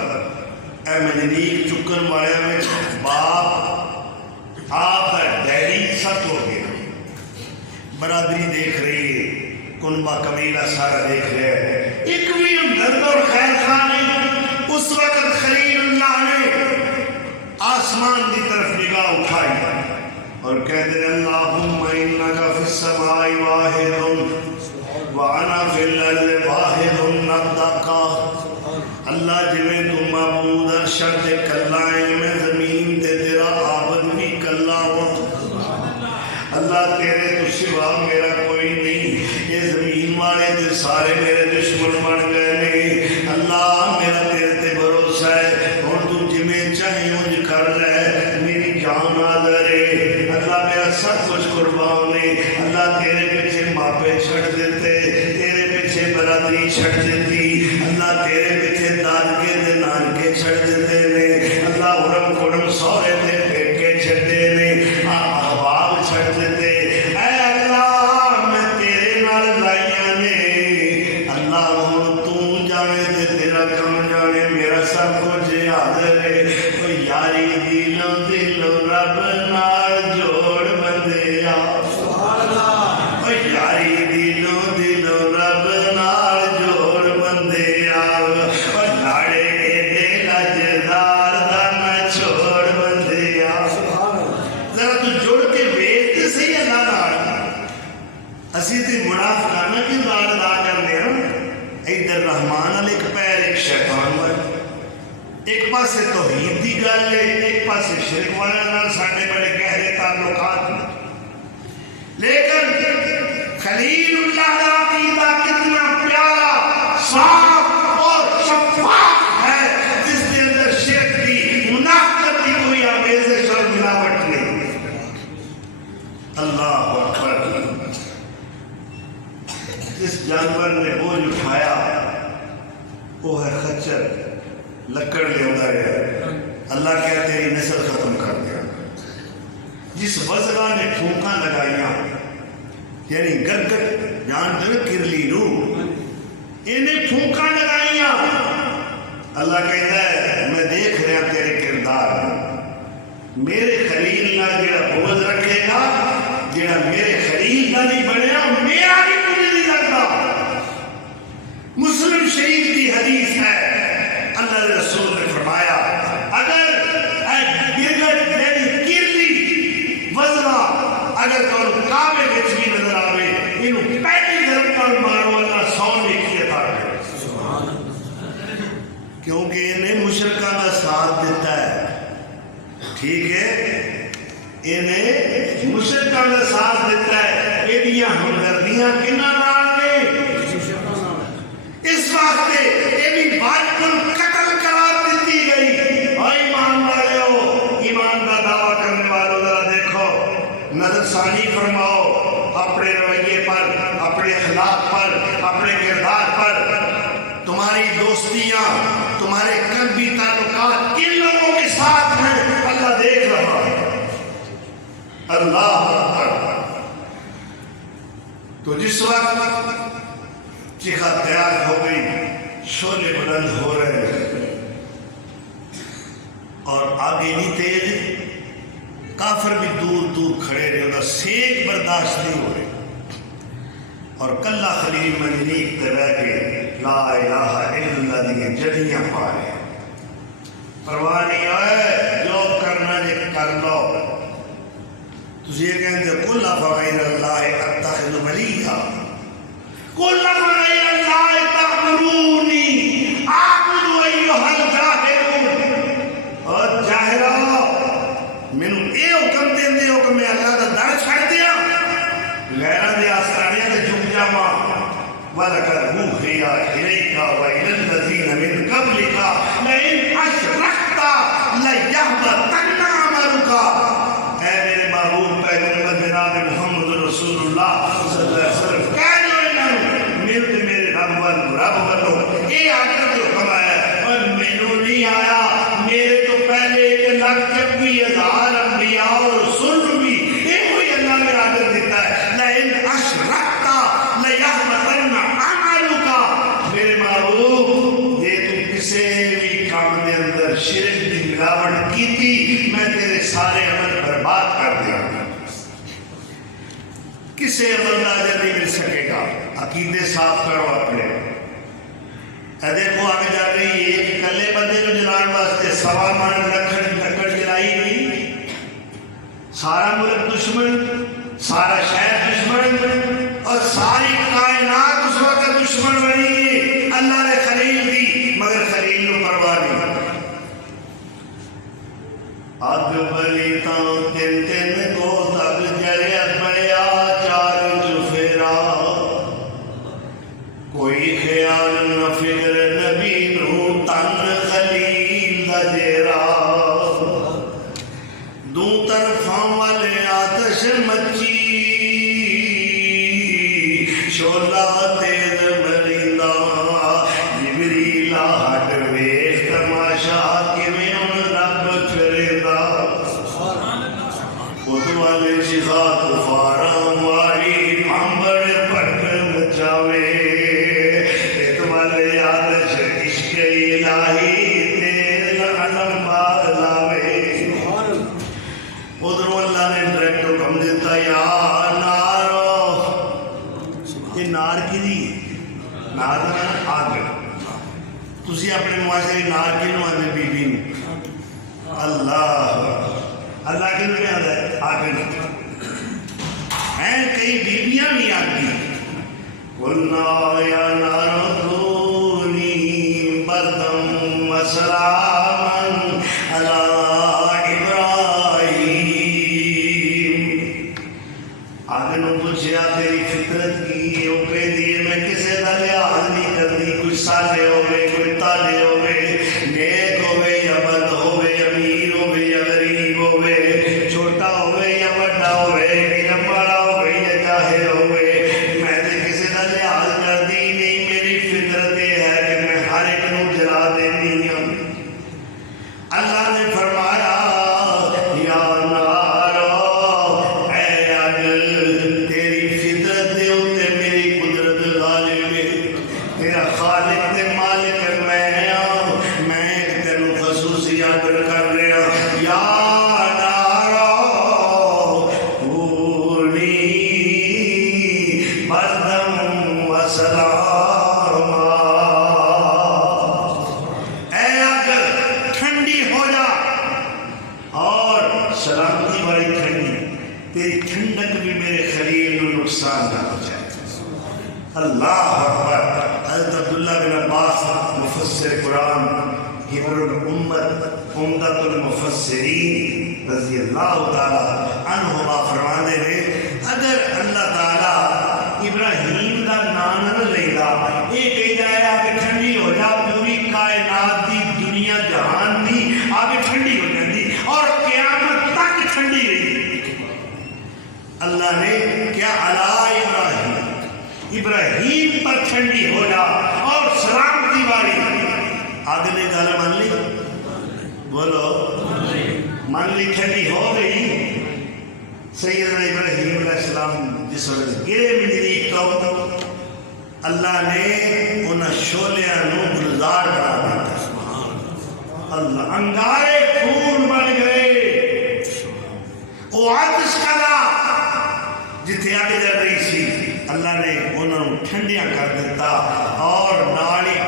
اے مجنیک چکر ماریا میں باپ آپ ہے ڈیری ست ہو گیا برادری دیکھ رہی ہے کنبہ قبیلہ سارا دیکھ رہے ہیں ایک بھی درد اور خیر خواہ نہیں اس وقت خلیل اللہ نے آسمان کی طرف نگاہ اٹھائی اور کہتے ہیں اللہم انکا فی السماء واحد وانا فی الارض واحد نبدقا اللہ جویں تو معبود ارشد کلائیں میں زمین تے تیرا عابد بھی کلا ہو اللہ تیرے تو سوا میرا کوئی نہیں یہ زمین والے تے سارے میرے دشمن بن گئے نہیں اللہ میرا تیرے تے بھروسہ ہے اور تو جویں چاہے مجھ کر رہے میری جان آدھر ہے اللہ میرا سب کچھ قربان ہے اللہ تیرے پیچھے ماپے چھڑ دیتے تیرے پیچھے برادری چھڑ دیتی اللہ تیرے پیچھے دادکے دے نانکے چھڑ دیتے نے اللہ ارم کڑم سورے تے پیکے چھڑ دینے احباب چھڑ دیتے اے اللہ میں تیرے نال لائیاں نے اللہ ہوں تو جانے تے تیرا کم جانے میرا سب کچھ یاد ہے کوئی یاری دلوں دلوں رب نال جوڑ بندے سبحان اللہ کوئی یاری دلوں دلوں رب نال جوڑ بندے اور لاڑے دے لجدار دا نہ چھوڑ بندے ذرا تو جوڑ کے ویخ سی اللہ نال اسی تے منافقانہ کی دار ادا کرنے ہیں ادھر رحمان علی ایک پیر ایک شیطان والے ایک پاسے توحید دی گل ہے ایک پاسے شرک والے نال ساڈے بڑے گہرے تعلقات ہیں لیکن خلیل اللہ کا عقیدہ کتنا پیارا صاف اور شفاف ہے جس کے اندر شرک کی منافقت کی کوئی آمیزش اور ملاوٹ نہیں اللہ اکبر جس جانور نے بوجھ اٹھایا وہ ہے خچر لکڑ لے ہوتا گیا اللہ کہا تیری نسل ختم کر دیا جس وزغہ نے پھونکاں لگائیاں یعنی گرگٹ جان دل کرلی رو انہیں پھونکاں لگائیاں اللہ کہتا ہے میں دیکھ رہا تیرے کردار میرے خلیل نہ جڑا بغض رکھے گا جڑا میرے خلیل نہ نہیں بنے گا میرا بھی مجھے نہیں لگتا مسلم شریف کی حدیث ہے اللہ رسول نے فرمایا اگر گرگٹ یعنی کرلی وزغہ اگر کیونکہ انہیں مشرکاں کا ساتھ دیتا ہے. ٹھیک ہے، انہیں مشرکاں کا ساتھ دیتا ہے. یہ ہمدردیاں کنہاں نال نے؟ اس واسطے یہ واجب القتل قرار دیتی گئی. اور ایمان والو، ایمان کا دعویٰ کرنے والوں ذرا دیکھو، نظر ثانی فرماؤ اپنے رویے پر، اپنے اخلاق پر، اپنے کردار پر. تمہاری دوستیاں، تمہارے قلبی تعلقات کن لوگوں کے ساتھ ہیں اللہ دیکھ رہا ہے. اللہ اکبر. تو جس وقت چیخا تیار ہو گئی، شعلے بلند ہو رہے ہیں اور آگے نہیں تیز، کافر بھی دور دور کھڑے رہے، انہیں سیک برداشت نہیں ہو رہے. اور کلہ خلیل منجنیق طرح کے لا الہ الا اللہ دیئے جڑیاں پائے. پرواہ نہیں آئے، جو کرنا جے کر لو. تجھے کہتے ہیں قُلْ أَفَغَيْرَ اللَّهِ أَتَّخِذُ وَلِيًّا قُلْ أَفَغَيْرَ اللَّهِ تَأْمُرُونِي أَعْبُدُ أَيُّهَا الْجَاهِلُونَ. اور جاہلو مینوں اے حکم دیندے ہو کہ میں اللہ دا در چھڑ دیا، غیراں دے آستانے تے جھک جاواں. وَلَقَدْ أُوحِيَ إِلَيْكَ وَإِلَى الَّذِينَ مِن قَبْلِكَ لَئِنْ أَشْرَكْتَ لَيَحْبَطَنَّ عَمَلُكَ. اے میرے محبوب پیغمبر جناب محمد رسول اللہ صلی اللہ علیہ وسلم کہہ دو انہوں ملتے میرے رب والو یہ آخر جو حکم آیا ہے. اور مینوں نہیں آیا، میرے تو پہلے 1,96,000 انبیاء اور رسول بھی یہ کوئی اللہ نے آدر دیتا ہے. لَإِنْ أَشْرَكْتَ لَيَحْبَطَنَّ عَمَلُكَ. میرے محبوب یہ تو کسے بھی کام دے اندر شرک دی ملاوٹ کی تھی، میں تیرے سارے عمل برباد کر دیا. کسے عمل کا اجر نہیں مل سکے گا. عقیدے صاف کرو اپنے. دیکھو آگے جا رہی ہے کہ کلے بندے کو جلان واسطے 1.25 من لکڑ جلائی گئی. سارا ملک دشمن، سارا شہر دشمن اور ساری کائنات اس وقت دشمن بنی ہے. اللہ نے خلیل دی مگر خلیل کو پرواہ نہیں. اگ بلی تاں تین تین کو تک جریت بڑیا چار چفیرا. کوئی خیال نہ فکر نبی نو تن خلیل دا جیرا. دو طرفاں والے آتش مچی شولا تیز مریندہ. جبریل ہٹ ویخ تماشا کیویں ان رب کریدا. خود والے شیخا طوفاناں ماری پھمبڑ پٹ مچاوے. ایک والے آتش عشق الہی تیز علم بار لاوے. ادھروں اللہ نے ڈائریکٹ حکم دیتا یا نارو. یہ نار کی نہیں، نار کا آگ. تسی اپنے معاشرے نار کی نو آدھے بی بی نو اللہ کے نو آدھے آگ نو ہیں. کئی بیویاں بھی آگی. قُلْنَا يَا نَارُ كُونِي بَرْدًا وَسَلَامًا عَلَىٰ إِبْرَاهِيمَ. آگ نو پوچھیا تیری فطرت کی او پہ دیئے میں کسے دا لحاظ نہیں کرنی. کوئی سالے ہوئے، کوئی تالے ہوئے، نیک ہوئے یا بد ہوئے، امیر ہوئے یا غریب ہوئے، چھوٹا ہوئے یا بڑا ہوئے، علم والا ہوئے یا جاہل ہوئے، میں نے کسی دا لحاظ کر دی نہیں. میری فطرت یہ ہے کہ میں ہر ایک نو جلا دینی ہوں. اللہ نے فرمایا یا نارو اے اگ تیری فطرت دے اوتے میری قدرت غالب ہے. تیرا خالق تے مالک میں ہوں. میں ایک تینوں خصوصی آڈر کر رہا. یا نارو کونی بردم و سلاما. اے اگ ٹھنڈی ہو جا اور سلامتی والی ٹھنڈی. تیری ٹھنڈک بھی میرے خلیل کو نقصان نہ ہو جائے. اللہ اکبر. حضرت عبداللہ بن عباس مفسر قرآن حبر الامت عمدۃ المفسرین رضی اللہ تعالی عنہما فرماندے نے اگر اللہ تعالی ابراہیم دا نام نہ لینا یہ کہہ جایا کہ ٹھنڈی ہو جا پوری کائنات دی دنیا جہان دی آگے ٹھنڈی ہو جاتی اور قیامت تک ٹھنڈی رہی. اللہ نے کیا علی ابراہیم پر ٹھنڈی ہو جا اور سلامتی والی آگے نے گل مان لی بولو مان لی ٹھنڈی ہو گئی. سیدنا ابراہیم علیہ السلام جس وقت گرے ملی تو اللہ نے ان شولیاں نو گلزار بنا دیا. اللہ انگارے خون بن گئے. وہ آتش کلا جتھے اگ جل رہی سی اللہ نے انہوں ٹھنڈیاں کر دیتا اور نالی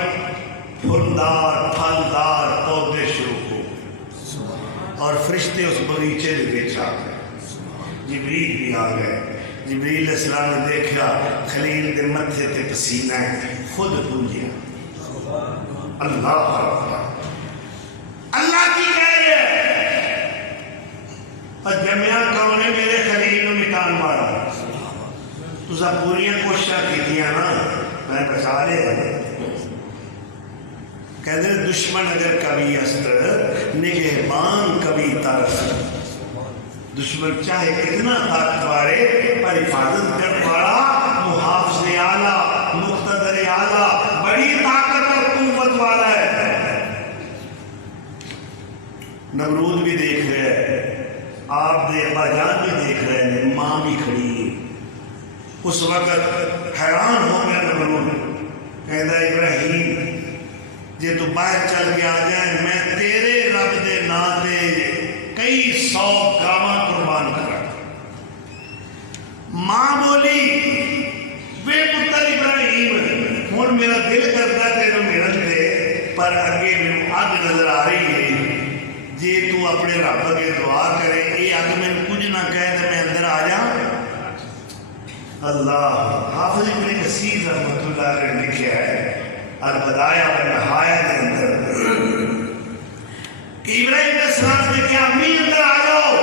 پھلدار پھلدار پودے شروع ہو اور فرشتے اس باغیچے میں بیچ آ گئے. جبریل بھی آ گئے. جبریل علیہ السلام نے دیکھا خلیل دے متھے تے پسینہ ہے خود پوجیا. اللہ اللہ کی کہہ رہے اور جمعہ کون ہے میرے خلیل نو مٹان والا. تسا پوری کوششاں کیتیاں نا میں بچا لے. کہتے ہیں دشمن اگر کبھی استر نگہبان کبھی طرف. دشمن چاہے کتنا طاقتور ہے پر حفاظت کرنے والا محافظ اعلیٰ مقتدر اعلیٰ بڑی طاقت اور قوت والا ہے. نمرود بھی دیکھ رہے ہیں آپ دے ابا جان بھی دیکھ رہے ہیں ماں بھی کھڑی ہے. اس وقت حیران ہو گیا نمرود. کہتا ابراہیم جے تو باہر چل کے آ جائے میں تیرے رب دے نام دے کئی 100 گاواں قربان کرا. ماں بولی بے پتر ابراہیم ہوں میرا دل کرتا تیرے ملن دے پر اگے میں اگ نظر آ رہی ہے. جے تو اپنے رب کے دعا کرے یہ اگ میں کچھ نہ کہے تو میں اندر آ جا. اللہ حافظ ابن کثیر رحمۃ اللہ علیہ نے لکھا ہے البدایہ والنہایہ کے اندر کہ ابراہیم علیہ السلام نے کیا امی اندر آ جاؤ.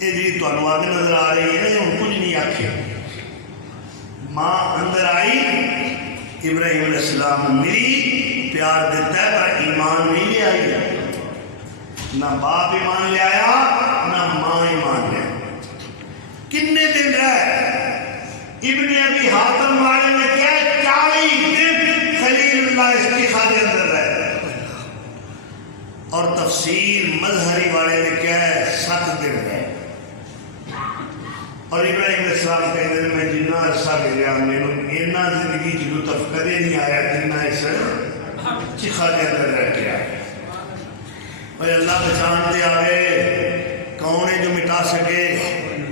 یہ جی تو آگے نظر آ رہی ہے ہم کچھ نہیں آکھے. ماں اندر آئی ابراہیم علیہ السلام ملی پیار دیتا ہے پر ایمان نہیں لے آئی. نہ باپ ایمان لے آیا نہ ماں ایمان لے آیا. کتنے دن رہے ابن ابی حاتم والے نے کیا 40 دن خلیل اللہ استخا کے اندر رہے اور تفسیر مظہری والے نے کیا ہے 7 دن رہے. اور ابراہیم علیہ السلام کہتے ہیں میں جنہ عرصہ ملیا میں اینا زندگی کی لطف کدے نہیں آیا جنہ اس چکھا کے اندر رہ کے آیا. اور اللہ پہچانتے آئے کون ہے جو مٹا سکے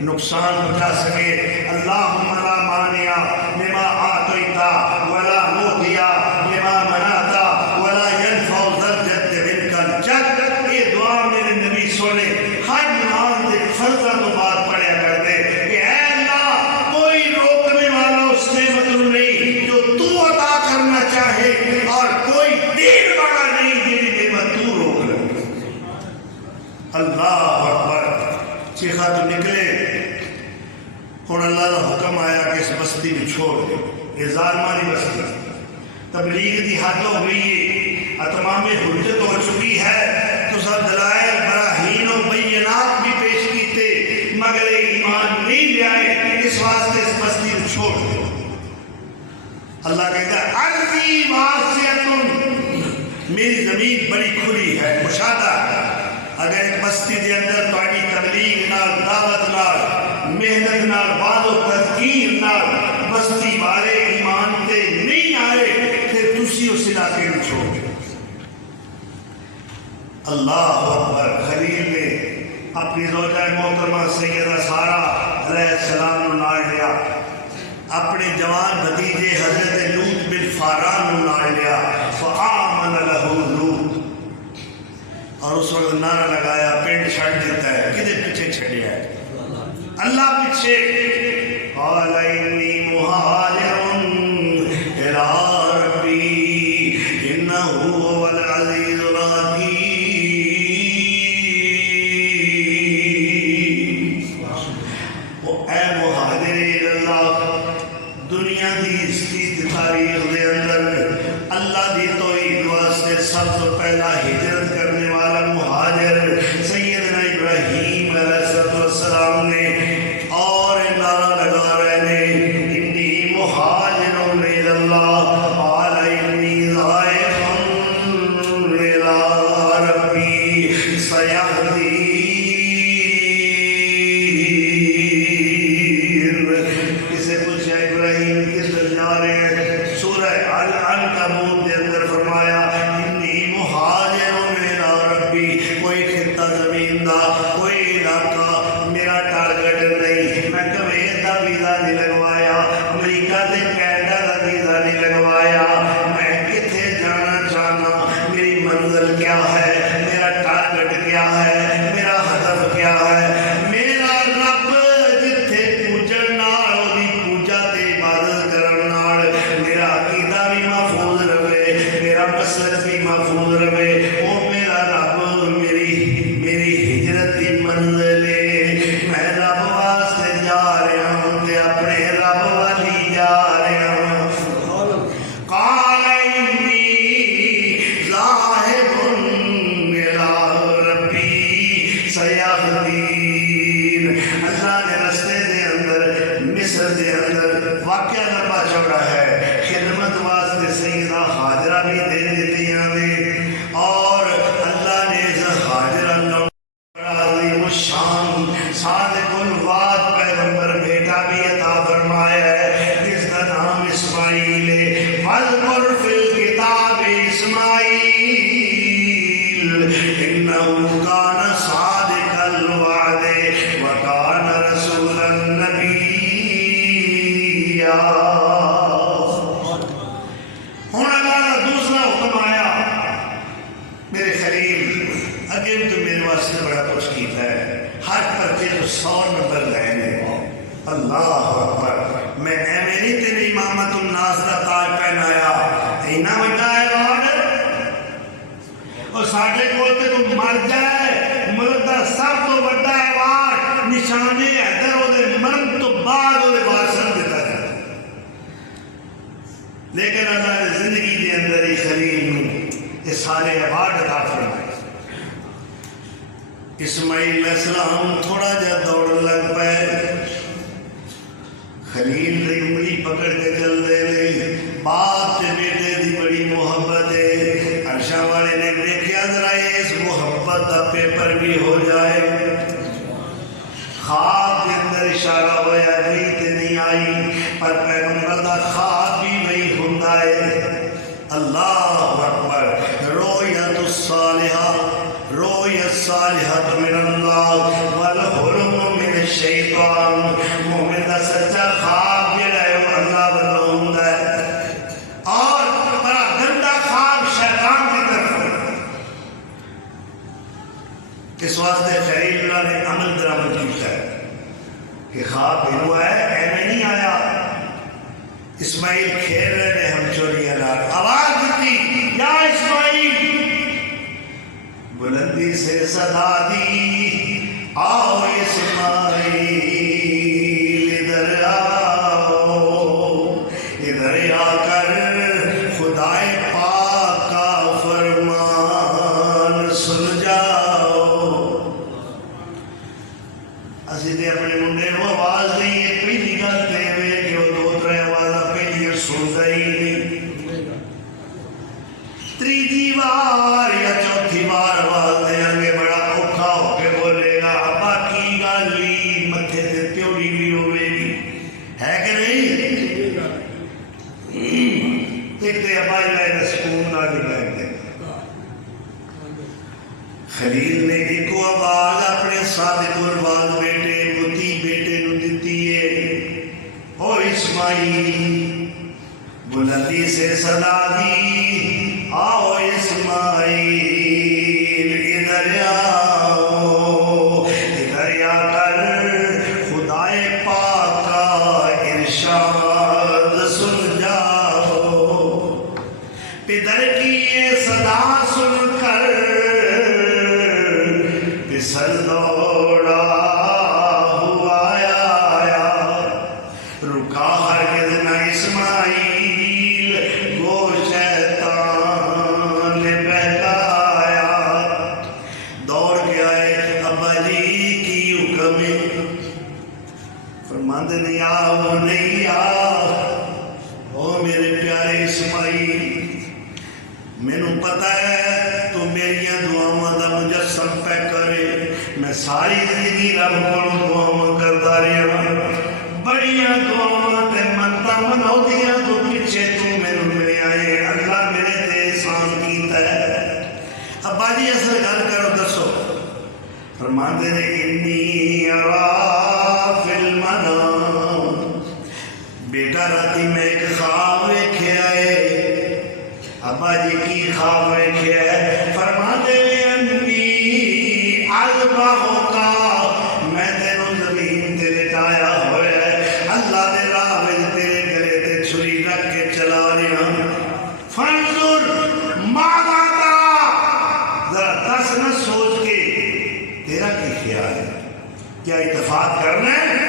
نقصان بچا سکے. اللہم لا مانع لما آتیتا ولا معطی لما منعتا ولا ينفع ذا الجد منک الجد. یہ دعا میرے نبی سونے ہر نماز دے فرضاں تو بعد پڑھیا کرتے کہ اے اللہ کوئی روکنے والا اس نعمت نہیں جو تو عطا کرنا چاہے اور کوئی دین والا نہیں جی نعمت تو روک لے. اللہ اکبر. چیخا تو نکلے. ہوں اللہ کا حکم آیا کہ اس بستی میں چھوڑ دے. یہ ظالمانی بستی تبلیغ کی حد ہو گئی ہے اتمام حجت ہو چکی ہے. تو سب دلائل براہین و بینات بھی پیش کیتے مگر ایمان نہیں لے آئے. اس واسطے اس بستی میں چھوڑ دے. اللہ کہتا ہے ارضی واسعۃ میری زمین بڑی کھلی ہے مشاہدہ ہے. اگر ایک بستی دے اندر تہاڈی تبلیغ نال دعوت نال محنت نال وعد و تذکیر نال بستی والے ایمان تے نہیں آئے پھر تسی اس علاقے میں چھوڑ دو. اللہ اکبر. خلیل نے اپنی زوجہ محترمہ سیدہ سارہ علیہ السلام نو نال لیا. اپنے جوان بھتیجے حضرت لوط بن فاران نو نال لیا. فآمن لہ لوط. اور اس وقت نعرہ لگایا پنڈ چھڑ دیتا ہے. کدھے پیچھے چھڑیا ہے اللہ پیچھے. قال انی مہاجر الی ربی إنه هو العزيز الحكيم. اے مہاجرین اللہ، دنیا دی اس کی تاریخ دے اندر اللہ دی توحید واسطے سب تو پہلا ہجرت کرنے والا مہاجر سیدنا ابراہیم علیہ السلام نے، اور نعرہ لگا رہے نے انی مہاجر الی اللہ قال انی ذاہب الی ربی سیہدین. اسے پوچھا ابراہیم کس طرح جا رہے ہیں؟ سورہ العنکبوت کے اندر فرمایا انی مہاجر الی ربی. کوئی خطہ زمین دا، کوئی علاقہ میرا ٹارگٹ نہیں. میں کویت دا ویزا نہیں لگوایا، امریکہ تے کینیڈا دا ویزا نہیں لگوایا. میں کتھے جانا چاہنا، میری منزل کیا ہے، میرا ٹارگٹ کیا ہے، میرا ہدف کیا ہے. میرا رب جتھے پوجن نال اودی پوجا تے عبادت کرن نال میرا عقیدہ بھی محفوظ رہے، میرا مسلک بھی محفوظ رہے. او میرا رب میری ہجرت دی منزل ہے. میں رب واسطے جا رہا ہوں تے اپنے رب والی جا رہا ہوں. قال انی ذاہب الی ربی سیہدین. اللہ نے رستے دے اندر، مصر دے اندر واقعہ لمبا چوڑا ہے، خدمت واسطے سیدہ ہاجرہ بھی دے دیتیاں نے، اور اللہ نے اس ہاجرہ نو عظیم الشان صادق الوعد پیغمبر بیٹا بھی عطا فرمایا ہے جس کا نام اسماعیل ہے. واذکر فی الکتاب اسماعیل انہ کان صادق الوعد وکان رسولا نبیا. ہن اللہ کا دوسرا حکم آیا، میرے خلیل اگے تو میرے واسطے بڑا کچھ کیتا ہے، ہر پرچے تو 100 نمبر لے لے. اللہ اکبر. میں ایویں نہیں تیری امامت الناس کا تاج پہنایا، اینا بڑا ایوارڈ اور ساڈے کول تے تو مر جائے ملک دا سب تو بڑا ایوارڈ نشان حیدر او دے مرن تو بعد او دے وارثاں دیتا ہے. لیکن اللہ نے زندگی دے اندر ہی خلیل نوں یہ سارے ایوارڈ عطا فرمائے. اسماعیل علیہ السلام تھوڑا جا دوڑ لگ پائے، خلیل دی انگلی پکڑ کے چل دے لے. باپ تے بیٹے دی بڑی محبت ہے. عرشہ والے نے دیکھا ذرا اس محبت کا پیپر بھی ہو جائے. خواب کے اندر اشارہ ہوا وہی تے نہیں آئی، پر پیغمبر دا خواب بھی وہی ہوندا ہے. اللہ اکبر. رؤیت الصالحہ، رؤیت صالحہ من اللہ والحلم من الشیطان. مومن دا سچا خواب جڑا ہے وہ اللہ والوں ہوندا ہے، اور بڑا گندا خواب شیطان کی طرف ہے. اس واسطے خلیل اللہ نے عمل درآمد کیا ہے کہ خواب ہوا ہے ایویں نہیں آیا. اسماعیل کھیل رہے نے ہم چوریاں لال، آواز دیتی یا اسماعیل، بلندی سے صدا دی آؤ اسماعیل ادھر آؤ، ادھر آ کر خدائے پاک کا فرمان سن جاؤ. اسی تے اپنے منڈے نو آواز دئی ہے، پہلی گل تے کہ وہ 2-3 آوازاں پہلی سندا ہی نہیں. تیجی بار یا چوتھی بار آواز دیں گے بڑا اوکھا ہو کے بولے گا ابا کی گالی متھے تے پیوڑی بھی ہوئے گی، ہے کہ نہیں؟ ایک تے ابا جائے سکون نہ دکھائے دے. خلیل نے ایک آواز اپنے صادق الوعد بیٹے بتی بیٹے نو دیتی ہے، او اسماعیل بلندی سے صدا دی آؤ اسماعیل ادھر آؤ، ادھر آ کر خدائے پاک کا ارشاد سن جاؤ. پدر حیدر کی یہ صدا سن کر پسر دوڑا ہوا آیا، رکا ہرگز نہ اسماعیل وہ شیطان بہکایا، دوڑ کے آئے ابا جی کی حکم فرماندے نہیں آ وہ نہیں آ، او میرے پیارے اسماعیل مینوں پتا ہے تو میریاں دعاواں دا مجسم پہ کرے، میں ساری زندگی رب کو دعاواں کرتا رہا، بڑیاں دعاواں تے منتاں مناؤدیاں تو پیچھے تو مینوں ملے آئے، اللہ میرے تے احسان کیتا ہے۔ ابا جی اصل گل کرو دسو، فرماندے نے انی ارا فی المنام، بیٹا راتی میں ایک خواب ویکھیا ہے۔ ابا جی کی خواب ویکھیا ہے؟ فرماندے نے انی اذبحک، میں تینوں زمین تے لٹایا ہوا ہے، اللہ دے راہ وچ تیرے گلے تے چھری رکھ کے چلا رہا، فانظر ماذا ترى، ذرا دس نہ سوچ کے تیرا کی خیال ہے، کیا اتفاق کرنا ہے؟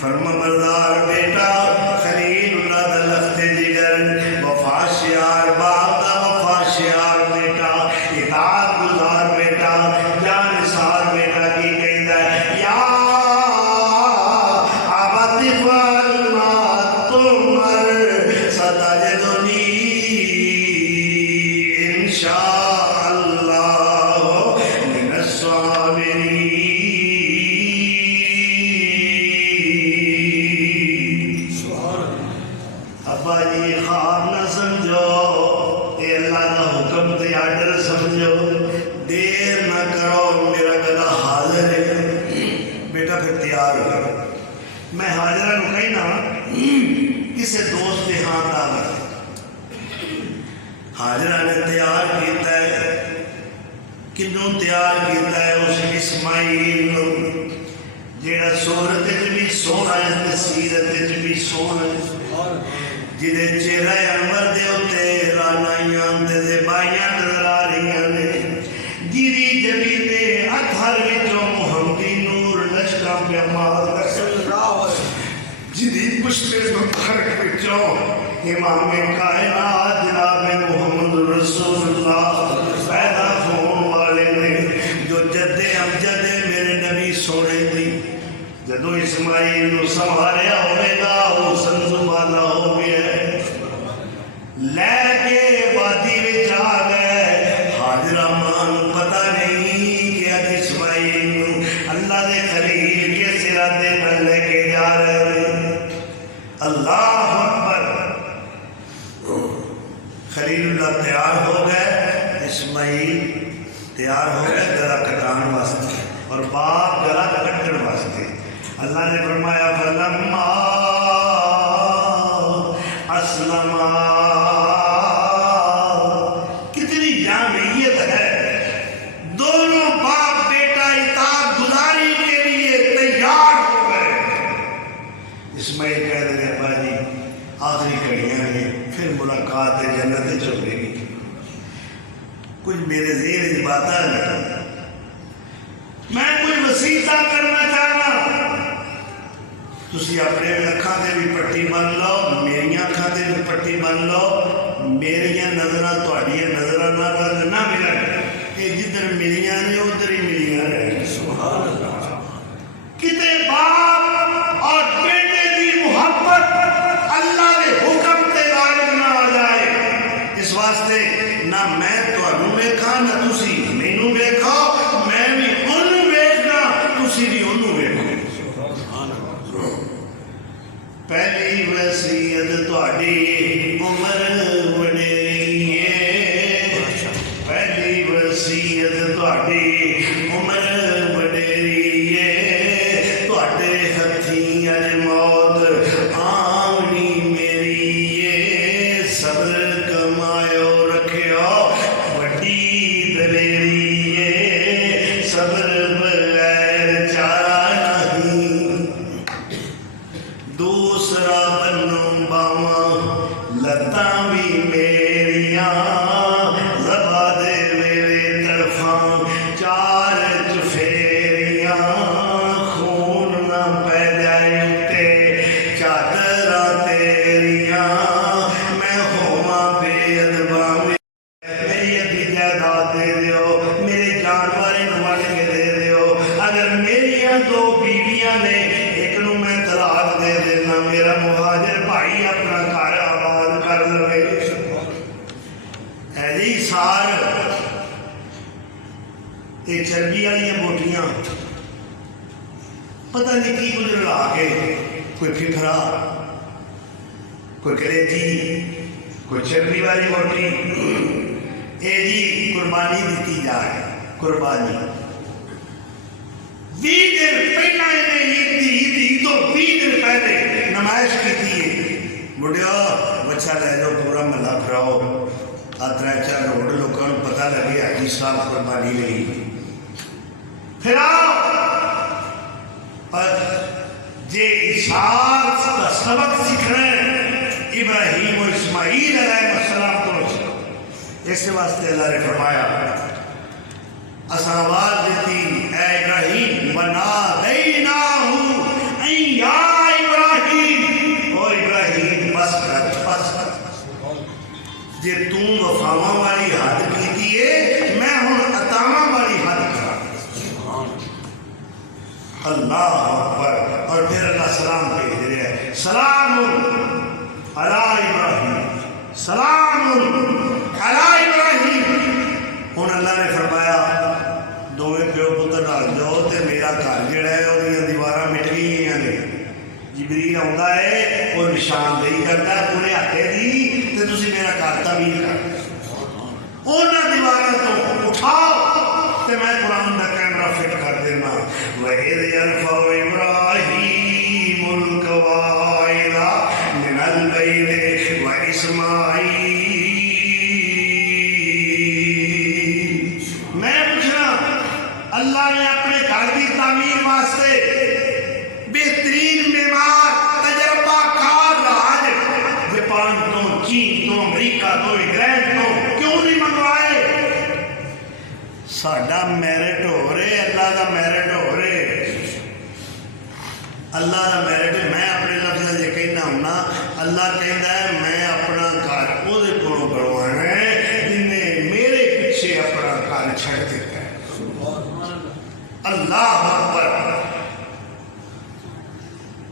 فرما بردار بیٹا خلیل اللہ دا لخت جگر، وفا شیار باپ دا وفا شیار بیٹا، اطاعت گزار بیٹا، جان نثار بیٹا کی کہندا ہے یا ابت افعل ما تؤمر ستجدنی انشاء اللہ من الصابرین۔ ابا جی خواب نہ سمجھو، اے اللہ کا حکم تے آرڈر سمجھو، دیر نہ کرو، میرا گلا حاضر ہے، بیٹا پھر تیار ہو۔ میں حاضرہ نو کہنا کسے دوست دے ہاں دعوت، حاضرہ نے تیار کیتا ہے، کنوں تیار کیتا ہے؟ اس اسماعیل نو جیڑا صورت بھی سونا ہے تے سیرت بھی سونا ہے، جدے چہرہ انور دے ہوتے رانائیاں دے زبائیاں نظر آ رہی نے، جیری جبی دے اتھر وچوں محمدی نور لشکاں پہ مار جیری پشت مبارک وچوں امام کائنات جناب محمد رسول اللہ پیدا ہون والے نے، جو جد امجد میرے نبی سونے دی، جدو اسماعیل نو سنبھالیا ہوئے گا حسن زبانہ ہو گیا، لے کے وادی وچ آ گئے، حاضرہ ماں نو پتہ نہیں کہ اج اسماعیل نو اللہ دے خلیل کے سراتے نہ لے کے جا رہے ہیں۔ اللہ اکبر، خلیل اللہ تیار ہو گئے، اسماعیل تیار ہو گئے گلا کٹان واسطے، اور باپ گلا کٹن واسطے۔ اللہ نے فرمایا فلما اسلما، کتنی جامعیت ہے، دونوں باپ بیٹا اطاعت گزاری کے لیے تیار ہو گئے۔ اسماعیل کہہ دے ابا جی آخری کڑیاں نے، پھر ملاقات جنت چلے گی، کچھ میرے ذہن کی باتیں نہیں، میں کچھ وسیطہ کرنا چاہنا، تسی اپنے اکھاں تے بھی پٹی بن لو، میری اکھاں تے بھی پٹی بن لو، میریاں نظراں تہاڈیاں نظراں نہ ملن، اے جدھر ملیاں نے ادھر ہی ملیاں رہن۔ سبحان اللہ، کتے باپ اور بیٹے کی محبت اللہ کے حکم تے غالب نہ آ جائے، اس واسطے نہ میں تہانوں ویکھاں نہ تسی مینوں ویکھو، میں بھی انہوں ویکھنا تسی بھی انہوں ویکھو۔ پہلی وصیت تہاڈی عمر وڈیری ہے، پہلی وصیت تہاڈی عمر وڈیری ہے، تہاڈے ہتھیں اج موت آونی میری ہے، صبر کمایو رکھیو وڈی دلیری ہے، صبر بغیر چارہ نہیں، دوسرا بنوں باواں لتاں بھی میریاں خار یہ چربی والی بوٹیاں پتہ نہیں کی کچھ لا کے کوئی پھپھرا کوئی کلیجی کوئی چربی والی بوٹی یہ جی قربانی دیتی جا رہی قربانی 20 دن پہلے عید تو 20 دن پہلے نمائش کی تھی بڑھیا بچہ لے جاؤ پورا محلہ پھراؤ آترا چار روڈ لوگوں کو پتہ لگے حاجی صاحب قربانی نہیں پھراؤ پر جے اشارت کا سبق سیکھنا ہے ابراہیم و اسماعیل علیہ السلام کو اس واسطے اللہ نے فرمایا اساں آواز دیتی اے ابراہیم ونادیناہ ان یا ابراہیم او ابراہیم بس کر جے تم وفاواں والی حد کیتی ہے میں ہن عطاواں والی حد کرا اللہ اکبر اور پھر اللہ سلام بھیج رہے ہیں سلام علی ابراہیم سلام علی ابراہیم ہن اللہ نے فرمایا دوویں پیو پتر نال جاؤ تے میرا گھر جڑا ہے وہ دیواراں مٹ گئیاں نے جبریل آندا ہے وہ نشاندہی کرتا ہے پورے ہٹے دی تے تسی میرا گھر تعمیر کر انہاں دیواراں تو اٹھاؤ تے میں قرآن دا کیمرہ فٹ کر دینا وَإِذْ يَرْفَعُ إِبْرَاهِيمُ الْقَوَاعِدَ مِنَ الْبَيْتِ وَإِسْمَاعِيلَ میں پوچھنا اللہ نے اپنے گھر کی تعمیر واسطے بہترین معمار تجربہ کار راج جاپان تو چین تو امریکہ تو انگلینڈ تو کیوں نہیں منگوائے ساڈا میرٹ ہو رہے اللہ دا میرٹ ہو رہے اللہ دا میرٹ میں اپنے لفظ یہ کہنا ہونا اللہ کہتا ہے میں اپنا گھر وہ بنوانا ہے جن نے میرے پیچھے اپنا گھر چھڑ دیتا ہے اللہ اکبر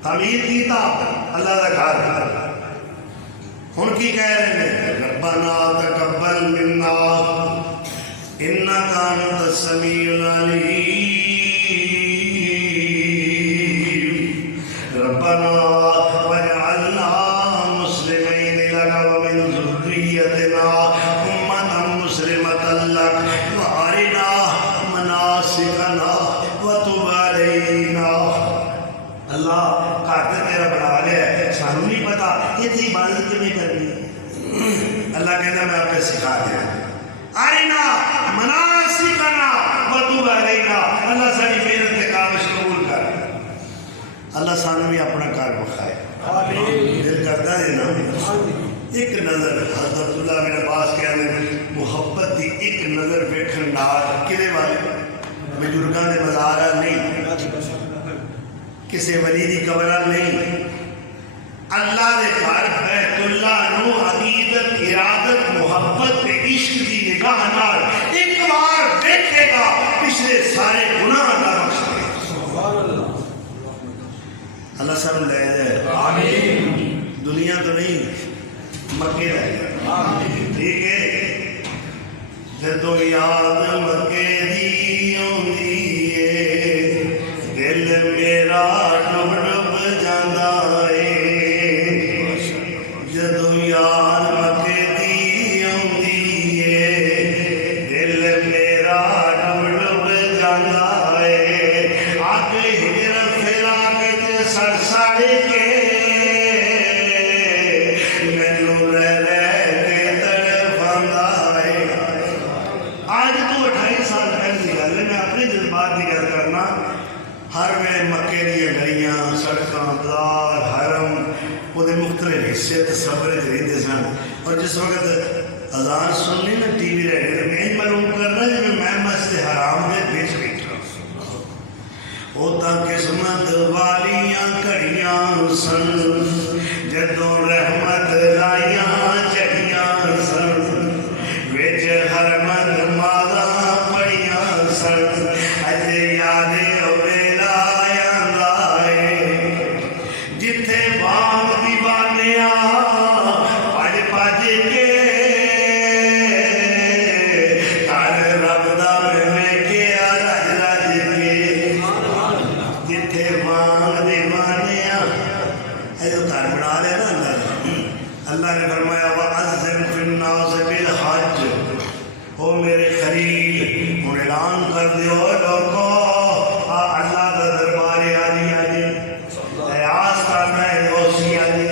تعمیر کیتا اللہ دا گھر ہن کی کہہ رہے ہیں ربنا تقبل منا انک انت السمیع العلیم ربنا واجعلنا مسلمین لک ومن ذریتنا امة مسلمة لک وارنا مناسکنا وتب علینا اللہ قادر میرا بنا لیا ہے سانو نہیں پتا یہ تھی عبادت کیوں کرنی اللہ کہنا میں آپ کو سکھا دیا آرینا مناسکنا وتب علینا اللہ ساری محنت کے کامش قبول کر اللہ سانو بھی اپنا کار بخائے دل کرتا ہے نا ایک نظر حضرت اللہ بن عباس کہنے محبت دی ایک نظر ویکھن نال کدے والے بزرگاں دے مزار نہیں کسی ولی دی قبر نہیں اللہ دے گھر بیت اللہ نو عقیدت ارادت محبت تے عشق دی نگاہ نال ایک بار دیکھے گا پچھلے سارے گناہ نہ بخش دے اللہ سب لے جائے آمین دنیا تو نہیں مکے لے جائے ٹھیک ہے جدو یاد مکے دی ہوندی ہے دل میرا ڈب ڈب جاندا ہے جدو یاد مکے دی ہوندی ہے دل میرا ڈب ڈب جاندا ہے آگے ہجر پھیلا کے سڑ سڑ کے مینوں رہ کے تڑپاندا ہے آج تو 28 سال پہلے کی گل ہے میں اپنے جذبات کی گل کرنا ہر میں مکے دیا گلیاں سڑکاں بازار حرم وہ مختلف حصے تصور رہتے سن اور جس وقت اذان سننی نا ٹی وی رہے تو میں معلوم کرنا جی میں مسجد حرام دے بیچ بیٹھا وہ تاں قسمت والیاں کڑیاں سن جدوں رحمت لائیاں چڑیاں سن وچ حرم نمازاں پڑھیاں سن اجے یاد ہوے لایاں لائے جتھے بانگ دیوانیاں پج پج کے کر دیو لوگو اللہ دا دربار عالی آجے اے آستانہ غوثی آجے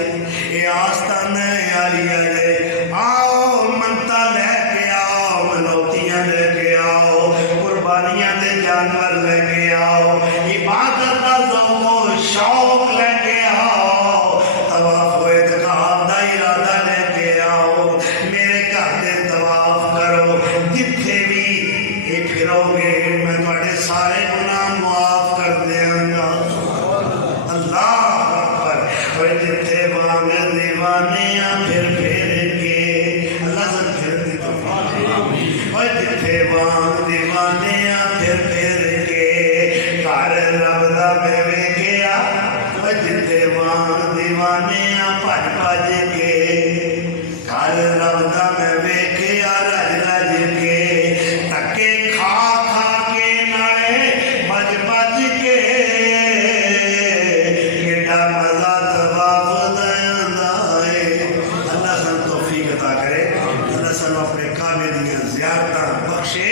اے آستانہ عالی آجے آؤ منتا لے کے آؤ منوتیاں لے کے آؤ قربانیاں دے جانور لے کے آؤ عبادت کا ذوق و شوق لے کے آؤ طواف و اعتکاف دا ارادہ لے کے آؤ میرے گھر دے طواف کرو جتھے بھی یہ پھرو گے میں تواڈے سارے گناہ معاف کر دیاں گا اللہ اکبر اور جتھے وانگ دیوانیاں پھر کے اللہ سے پھر دی اور جتھے وانگ دیوانیاں پھر کے گھر رب دا میں ویکھیا اور جتھے وانگ دیوانیاں بھج بھج کے گھر رب دا میں ویکھیا رج رج کے تکے کھا کھا کے نالے بج بج کے کیڈا مزہ طواف دا آئے اللہ سن توفیق عطا کرے اللہ سن اپنے کعبے دی زیارتاں بخشے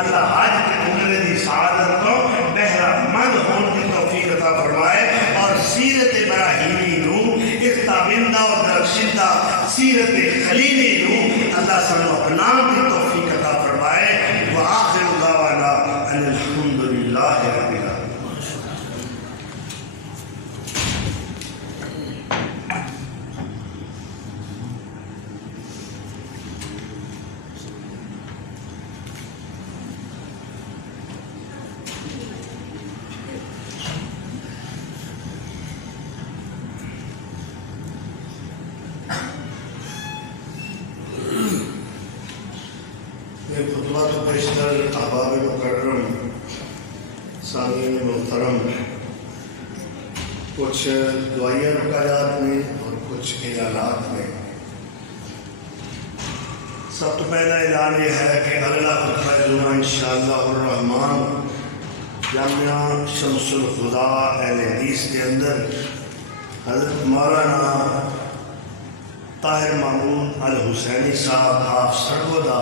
اللہ حج کے عمرے دی سعادت کو بہرہ مند ہون کی توفیق عطا فرمائے اور سیرت ابراہیمی نو اس تابندہ اور درخشندہ سیرت خلیلی نو اللہ سن اپنا کی توفیق عطا فرمائے وآخر دعوانا ان الحمدللہ رب العالمین. یہ خطبہ تو بیشتر احباب مکرم سامعین محترم کچھ دعائیہ رکایات میں اور کچھ اعلانات میں. سب تو پہلا اعلان یہ ہے کہ اگلا خطبہ جمعہ انشاءاللہ الرحمن جامعہ شمس الخدا اہل حدیث کے اندر حضرت مولانا طاہر محمود الحسینی صاحب حافظ سرگودا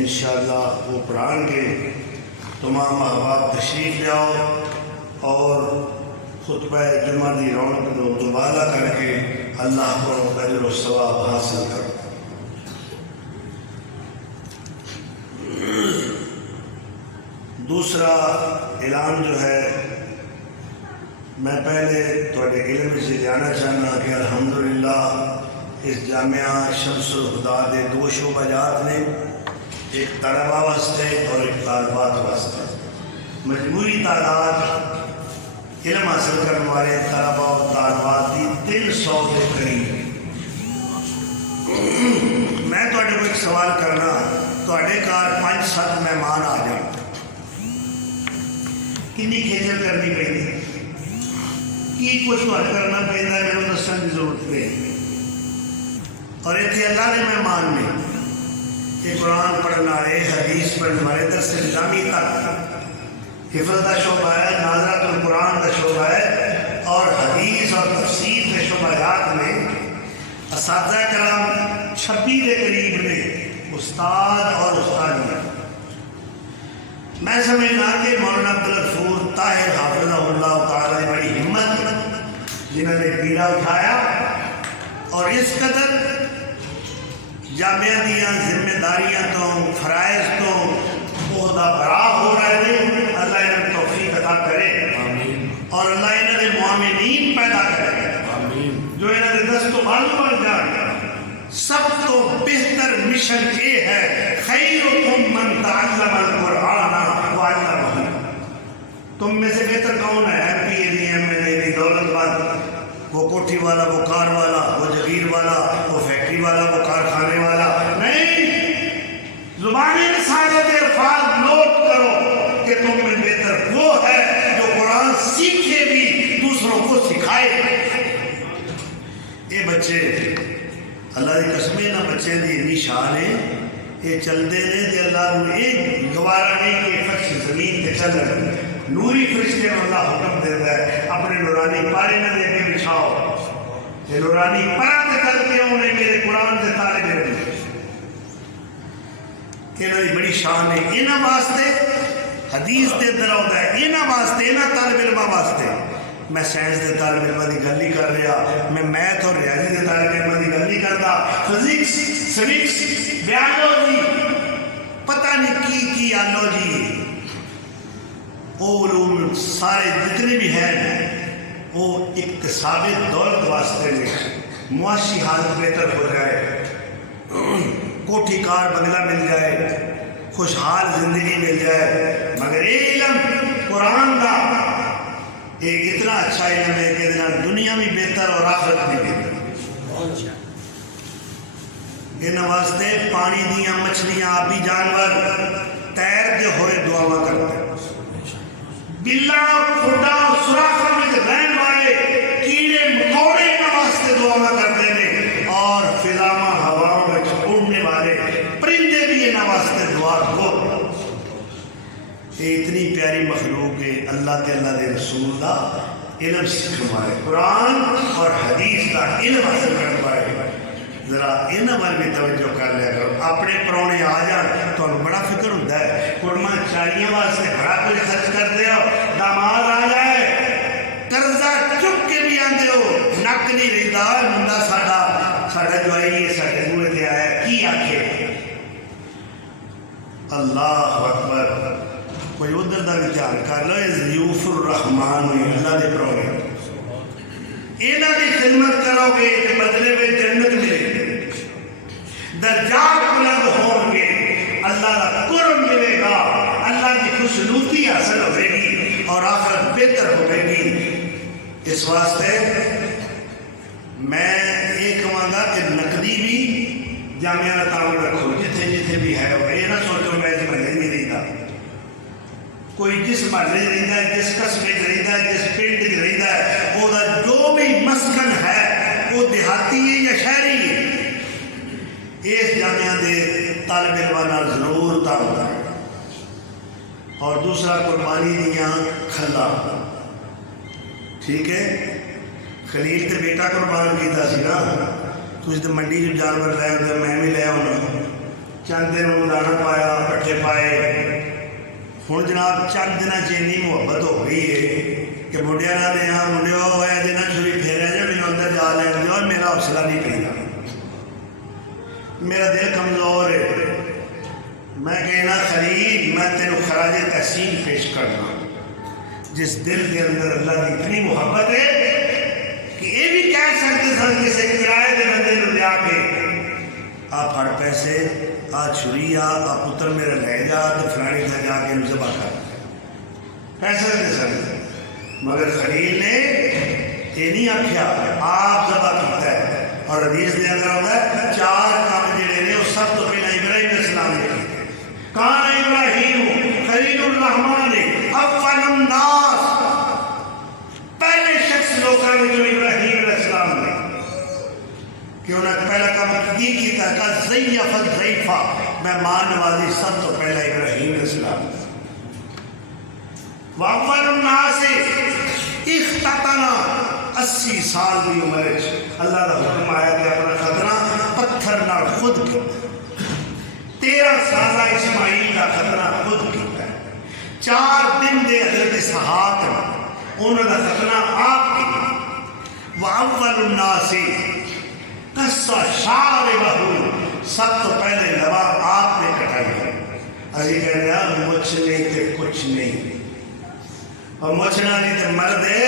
انشاءاللہ وہ پڑھان کے تمام احباب تشریف لے آؤ اور خطبہ جمعہ دی رونق کو دوبالا کر کے اللہ کو اجر و ثواب حاصل کرو. دوسرا اعلان جو ہے میں پہلے تھوڑے علم سے جانا چاہنا کہ الحمدللہ اس جامعہ شمس الخدا دے دو شعبہ جات نے ایک طلبہ واسطے اور ایک طالبات واسطے مجموعی تعداد علم حاصل کرنے والے طلبہ اور طالبات کی 300 کے قریب. میں تواڈے کو ایک سوال کرنا تواڈے گھر 5-7 مہمان آ جان کنی کھیچل کرنی پہنی کی کچھ تواڈے کرنا پہنتا ہے میرے دسن کی ضرورت پہ اور اتنے اللہ نے مہمان نے یہ قرآن پڑھنا ہے حدیث پڑھنا ہے درس نظامی تک حفظ کا شعبہ ہے ناظرات القرآن کا شعبہ ہے اور حدیث اور تفسیر کے شعبات میں اساتذہ کرام 26 کے قریب نے استاد اور استادیاں. میں سمجھنا کہ مولانا عبدالغفور طاہر حافظہ اللہ تعالیٰ نے بڑی ہمت جنہوں نے بیڑا اٹھایا اور اس قدر جامعہ دیاں ذمہ داریاں تو فرائض تو عہدہ برا ہو رہے ہیں. اللہ انہیں توفیق عطا کرے اور اللہ انہیں معاملین پیدا کرے جو انہیں دست و بالو بن جائے. سب تو بہتر مشن یہ ہے خیرکم من تعلم القرآن وعلمہ. تم میں سے بہتر کون ہے ایم پی ایم دولت باد وہ کوٹھی والا وہ کار والا وہ جگیر والا وہ فیکٹری والا وہ کارخانے والا نہیں. زبانی رسالت الفاظ نوٹ کرو کہ تم میں بہتر وہ ہے جو قرآن سیکھے بھی دوسروں کو سکھائے. یہ بچے اللہ کی قسمیں نہ بچے دی اتنی شان ہے یہ چلتے نے تے اللہ نے ایک گوارا نہیں کہ فرش زمین پہ چل رہے نوری فرشتے میں اللہ حکم دیتا ہے اپنے نورانی پارے نہ دے کے بچھاؤ یہ نورانی پارے کر کے انہیں میرے قرآن سے تارے دے رہے. انہوں نے بڑی شان ہے. انہوں واسطے حدیث دے اندر آتا ہے یہاں واسطے یہاں طالب علماں واسطے. میں سائنس کے طالب علماں کی گل نہیں کر رہا, میں میتھ اور ریاضی کے طالب علماں کی گل نہیں کرتا. فزکس سوکس بیالوجی پتہ نہیں کی آلوجی وہ علوم سارے جتنے بھی ہیں وہ اکتساب دولت واسطے میں معاشی حالت بہتر ہو جائے, کوٹھی کار بنگلہ مل جائے, خوشحال زندگی مل جائے. مگر یہ علم قرآن کا ایک اتنا اچھا علم ہے کہ دنیا بھی بہتر اور آخرت بھی بہتر. ان واسطے پانی دیا مچھلیاں آبی جانور تیرتے ہوئے دعا کرتے ہیں. بلا کھڈا سوراخاں میں رہن والے کیڑے مکوڑے ان واسطے دعا کرتے ہیں, اور فضاواں ہواؤں میں اڑنے والے پرندے بھی ان واسطے دعا کرو. یہ اتنی پیاری مخلوق ہے. اللہ کے اللہ کے رسول کا علم سکھوائے, قرآن اور حدیث کا علم حاصل کروائے. ذرا یہاں وال بھی توجہ کر لیا کرو. اپنے پرونے آ جان تو بڑا فکر ہوتا ہے, قرمہ چالیاں واسطے بڑا کچھ خرچ کرتے ہو. داماد آ جائے قرضہ چک کے بھی آتے ہو, نک نہیں رہتا منڈا ساڈا جو ہے یہ سارے منہ سے آیا کی آخے. اللہ اکبر. کوئی ادھر کا بھی دھیان کر لو. ضیوف الرحمان ہوئے اللہ کے پرونے, یہاں کی خدمت کرو گے تو بدلے میں جنت ملے گی, درجات بلند ہوں گے, اللہ کا قرب ملے گا, اللہ کی خوشنودی حاصل ہوئے گی اور آخرت بہتر ہوئے گی. اس واسطے میں یہ کہوں گا کہ نقدی بھی جامعہ تعاون رکھو جتھے جتھے بھی ہے. یہ نہ سوچو میں اس محلے نہیں رہتا, کوئی جس محلے رہتا ہے, جس قصبے رہتا ہے, جس پنڈ رہتا ہے, وہ جو بھی مسکن ہے وہ دیہاتی ہے یا شہری ہے. اس جامعہ دے طالب علماں ضرور تعاون ہے. اور دوسرا قربانی دیا کھلا, ٹھیک ہے. خلیل تے بیٹا قربان کیتا سی نا, کچھ تو منڈی جو جانور لے ہوتے میں بھی لے آنا, چند دن انہوں دانا پایا, پٹھے پائے. ہوں جناب چند دن چینی محبت ہو گئی ہے کہ منڈیا نہ دے ہاں منڈے ہوا جی نہ چھری پھیرا جائے میرے اندر جا لین جاؤ, میرا حوصلہ نہیں پہنا, میرا دل کمزور ہے. میں کہنا خلیل میں تینوں خراج تحسین پیش کرنا, جس دل کے اندر اللہ کی اتنی محبت ہے کہ یہ بھی کہہ سکتے سن کسی کرائے کے بندے کو لیا کے آ پھڑ پیسے, آ چھری, آ پتر میرا لے جا تو فلانی گھر جا کے ان ذبح کر, پیسے دے سکتے. مگر خلیل نے یہ نہیں آخیا, آپ ذبح کیتا ہے. اور حدیث کے اندر ہوتا ہے 4 کام جڑے نے وہ سب تو پہلے ابراہیم علیہ السلام نے کیتے. کان ابراہیم خلیل الرحمان اول الناس, پہلے شخص لوگوں نے جو ابراہیم علیہ السلام نے کہ انہوں نے پہلا کام یہ کیتا کہ ضیف الضیفہ, مہمان نوازی سب تو پہلا ابراہیم علیہ السلام. واول الناس اختتنا, 80 سال کی عمر اللہ کا حکم آیا کہ اپنا خطرہ پتھر نہ خود کیا. 13 سالہ اسماعیل کا خطرہ خود کیا. 4 دن دے حضرت اسحاق انہوں کا خطرہ آپ کیا. واول الناس قصہ شاربہ, سب تو پہلے لبا آپ نے کٹائی ہے. ابھی کہہ رہے ہیں مجھ نہیں تے کچھ نہیں, اور مجھنا نہیں تے مرد ہے.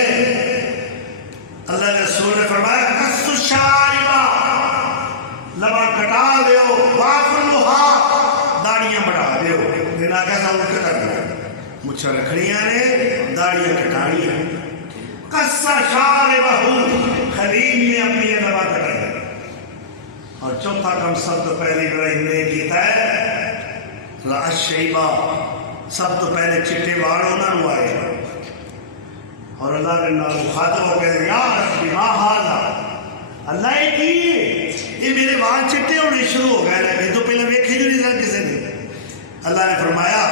اللہ کے رسول نے فرمایا قصہ شاربہ, لبا کٹا دیو, وافلوہا, داڑیاں بڑھا دیو. دینا کیسا ان کٹا دیا, مجھا رکھنیاں نے داڑیاں کٹانیاں. قصہ شاربہ, خلیل نے اپنی لبا کٹائی. اور چوتھا کام سب تو پہلے ابراہیم نے کیتا ہے راش شیبہ, سب تو پہلے چٹے واڑ انہوں نے آئے. اور اللہ کے نام مخاطب ہو کہتے ہیں یا ربی ما ھذا, اللہ یہ میرے وال چٹے ہونے شروع ہو گئے, لیکن تو پہلے ویکھے جو نہیں تھا کسی نے. اللہ نے فرمایا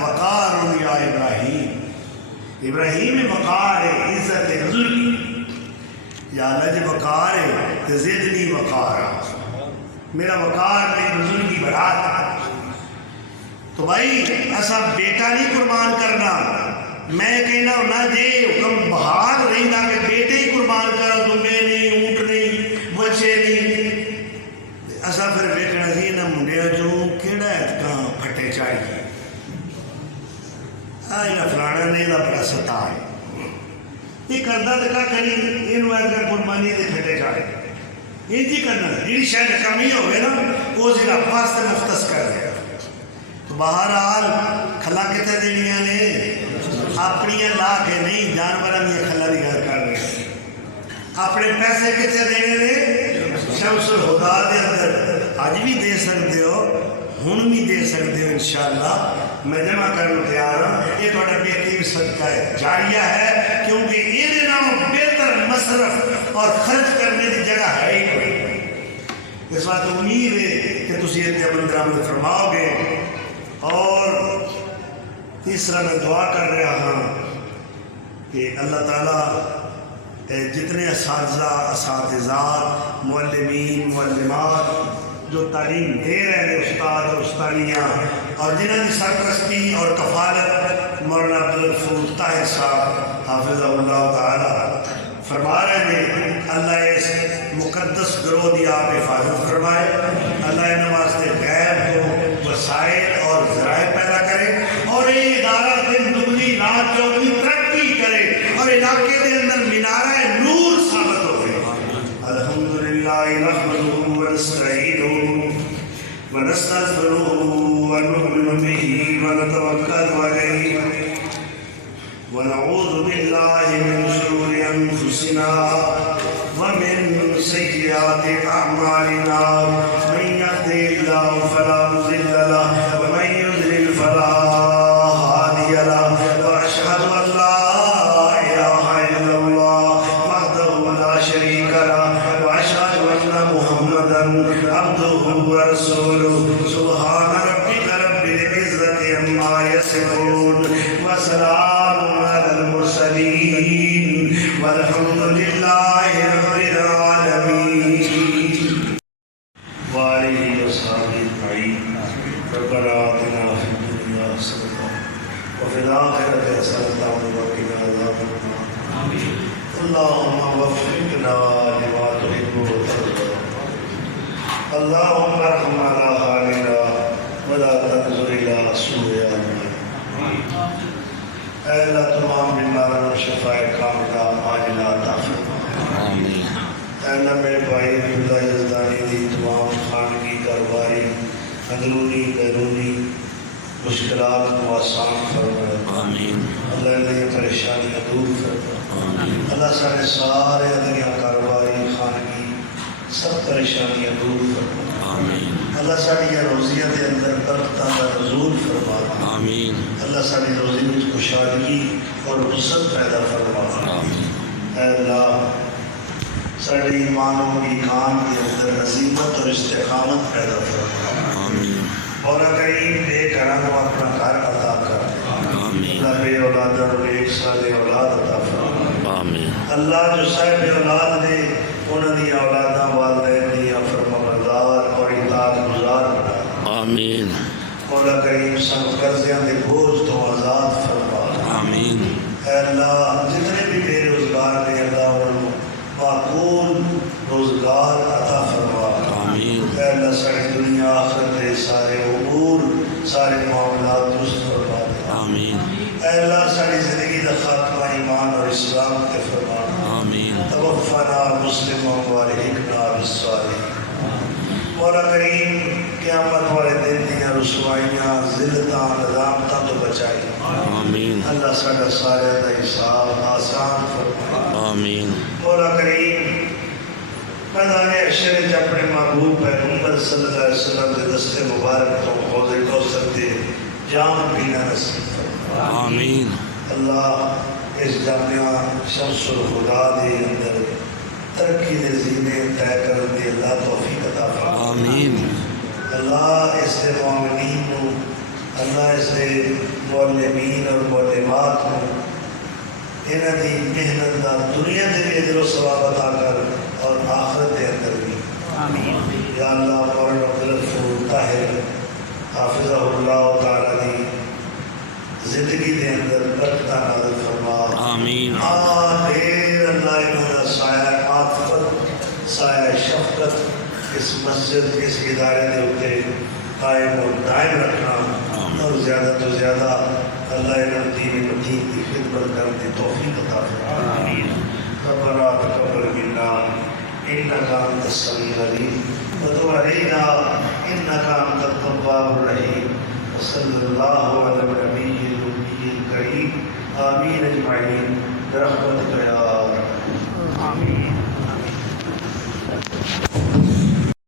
وقار یا ابراہیم, ابراہیم وقار ہے, عزت ہے, بزرگ. یا اللہ جی وقار ہے تو زدنی وقار, میرا وقار میری بزرگی بڑھا. تو تو بھائی ایسا بیٹا نہیں قربان کرنا. میں کہنا ہونا جی حکم بحال رہتا کہ بیٹے ہی قربان کرو، دمبے نہیں، اونٹ نہیں، بچے نہیں. ایسا پھر ویکنا سی نہ منڈیا چوں کہڑا اتکاں پھٹے چاہیے یا فلانا نہیں دا بڑا ستا ہے یہ کرنا تو کیا کری یہ ایسا قربانی دے پھٹے چاہیے یہ جی کرنا جی شاید کمی ہوئے نا وہ ضلع واسطے مختص کر دیا. تو بہرحال کھلا کتنے دنیا نے اپنی لا کے نہیں جانوروں کی کھلا کی گل کر رہے اپنے پیسے کتنے دینے نے شمس الہدا دے اندر اج بھی دے سکتے ہو ہن بھی دے سکتے ہو انشاءاللہ. میں جمع کرنے تیار ہوں. یہ تھوڑا بہترین صدقہ ہے جاریہ ہے کیونکہ یہ نام بہتر مصرف اور خرچ کرنے کی جگہ ہے ہی کوئی. اس بات امید ہے کہ تسی یہ عمل درآمد فرماؤ گے. اور تیسرا میں دعا کر رہا ہوں کہ اللہ تعالیٰ جتنے اساتذہ اساتذات معلمین معلمات جو تعلیم دے رہے ہیں استاد اور استانیاں اور جنہوں کی سرپرستی اور کفالت مولانا عبدالغفور طاہر صاحب حافظہ اللہ تعالی فرما رہے ہیں. اللہ اس مقدس گروہ کی آپ حفاظت فرمائے. اللہ ان واسطے غیب کو وسائل اور ذرائع پیدا کرے اور یہ ادارہ دن دگنی رات چوگنی ترقی کرے اور علاقے کے اندر مینارہ نور ثابت ہو گئے. الحمدللہ نحمدہ ونستعینہ ونستغفرہ ونؤمن بہ ونتوکل علیہ ونعوذ باللہ من شرور انفسنا ومن سیئات اعمالنا من یهده اللہ فلا مضل له ومن یضلل فلا هادی له واشهد ان لا اله الا اللہ وحدہ لا شریک له واشهد ان محمدا عبدہ ورسولہ. سبحان ربک رب العزۃ عما یصفون وسلام على المرسلين والحمد لله رب العالمين وآله وصحبه أجمعين. ربنا آتنا في الدنيا حسنة وفي الآخرة حسنة وقنا عذاب النار. اللهم وفقنا لما تحب وترضى. اللهم ارحم على حالنا ولا تنظر إلى سوء أعمالنا. اے اللہ تمام بیماروں کو شفا کاملہ عاجلہ عطا فرما. اے اللہ میرے بھائی عبداللہ یزدانی دی تمام خانگی کاروباری اندرونی بیرونی مشکلات کو آسان فرما. اللہ نے پریشانیاں دور فرما. اللہ سارے سارے اندریاں کاروباری خانگی سب پریشانیاں دور فرما. اللہ ساری روزیاں دے اندر برکتاں دا نزول فرما. اللہ ساری روزی میں خوشحالی اور وسعت پیدا فرما. اے اللہ ساری ایمانوں کی کام کے اندر عظیمت اور استقامت پیدا فرما. اور کریم بے کرم اپنا گھر عطا کر. اللہ بے اولاد اور ایک سال اولاد عطا فرما. اللہ جو صاحب اولاد نے انہوں نے اولاداں والدین دیا فرمانبردار اور اطاعت گزار بنا. آمین. مولا کریم سب قرضیاں دے بوجھ تو آزاد فرما. آمین. اے اللہ جتنے بھی بے روزگار نے اللہ انہوں معقول روزگار عطا فرما. آمین. اے اللہ ساری دنیا آخرت دے سارے امور سارے معاملات درست فرما. آمین. اے اللہ ساری زندگی دا خاتمہ ایمان اور اسلام کے فرما. آمین. توفنا مسلما والحقنا بالصالحین. مولا کریم قیامت والے دن دیا رسوائیاں ذلتاں ندامتاں تو بچائی. آمین. اللہ ساڈا سارے دا حساب آسان فرما. آمین. مولا کریم میدان حشر وچ اپنے محبوب پیغمبر صلی اللہ علیہ وسلم کے دستے مبارک تو حوض کوثر دے جام پینا نصیب فرما. آمین. اللہ اس جامعہ شمس الہدا دے اندر ترقی دے زینے طے کرن دی اللہ توفیق عطا فرما. آمین. اللہ اس دے معاونین کو اللہ اس دے معلمین اور معلمات کو انہاں دی محنت دا دنیا دے بھی اجر و ثواب عطا کر اور آخرت دے اندر بھی. آمین. یا اللہ مولانا عبدالغفور طاہر حافظہ اللہ تعالیٰ دی زندگی دے اندر برکتہ نازل فرما. آمین. دیر اللہ انہوں نے سایہ عاطفت سایہ شفقت اس مسجد اس ادارے دے ہوتے قائم اور دائم رکھنا اور زیادہ تو زیادہ اللہ انہوں دین مجید کی خدمت کرنے کی توفیق عطا فرما. ربنا تقبل منا انك انت السميع العليم وتب علينا انك انت التواب الرحيم وصلى الله على النبي الكريم آمين اجمعين برحمتك يا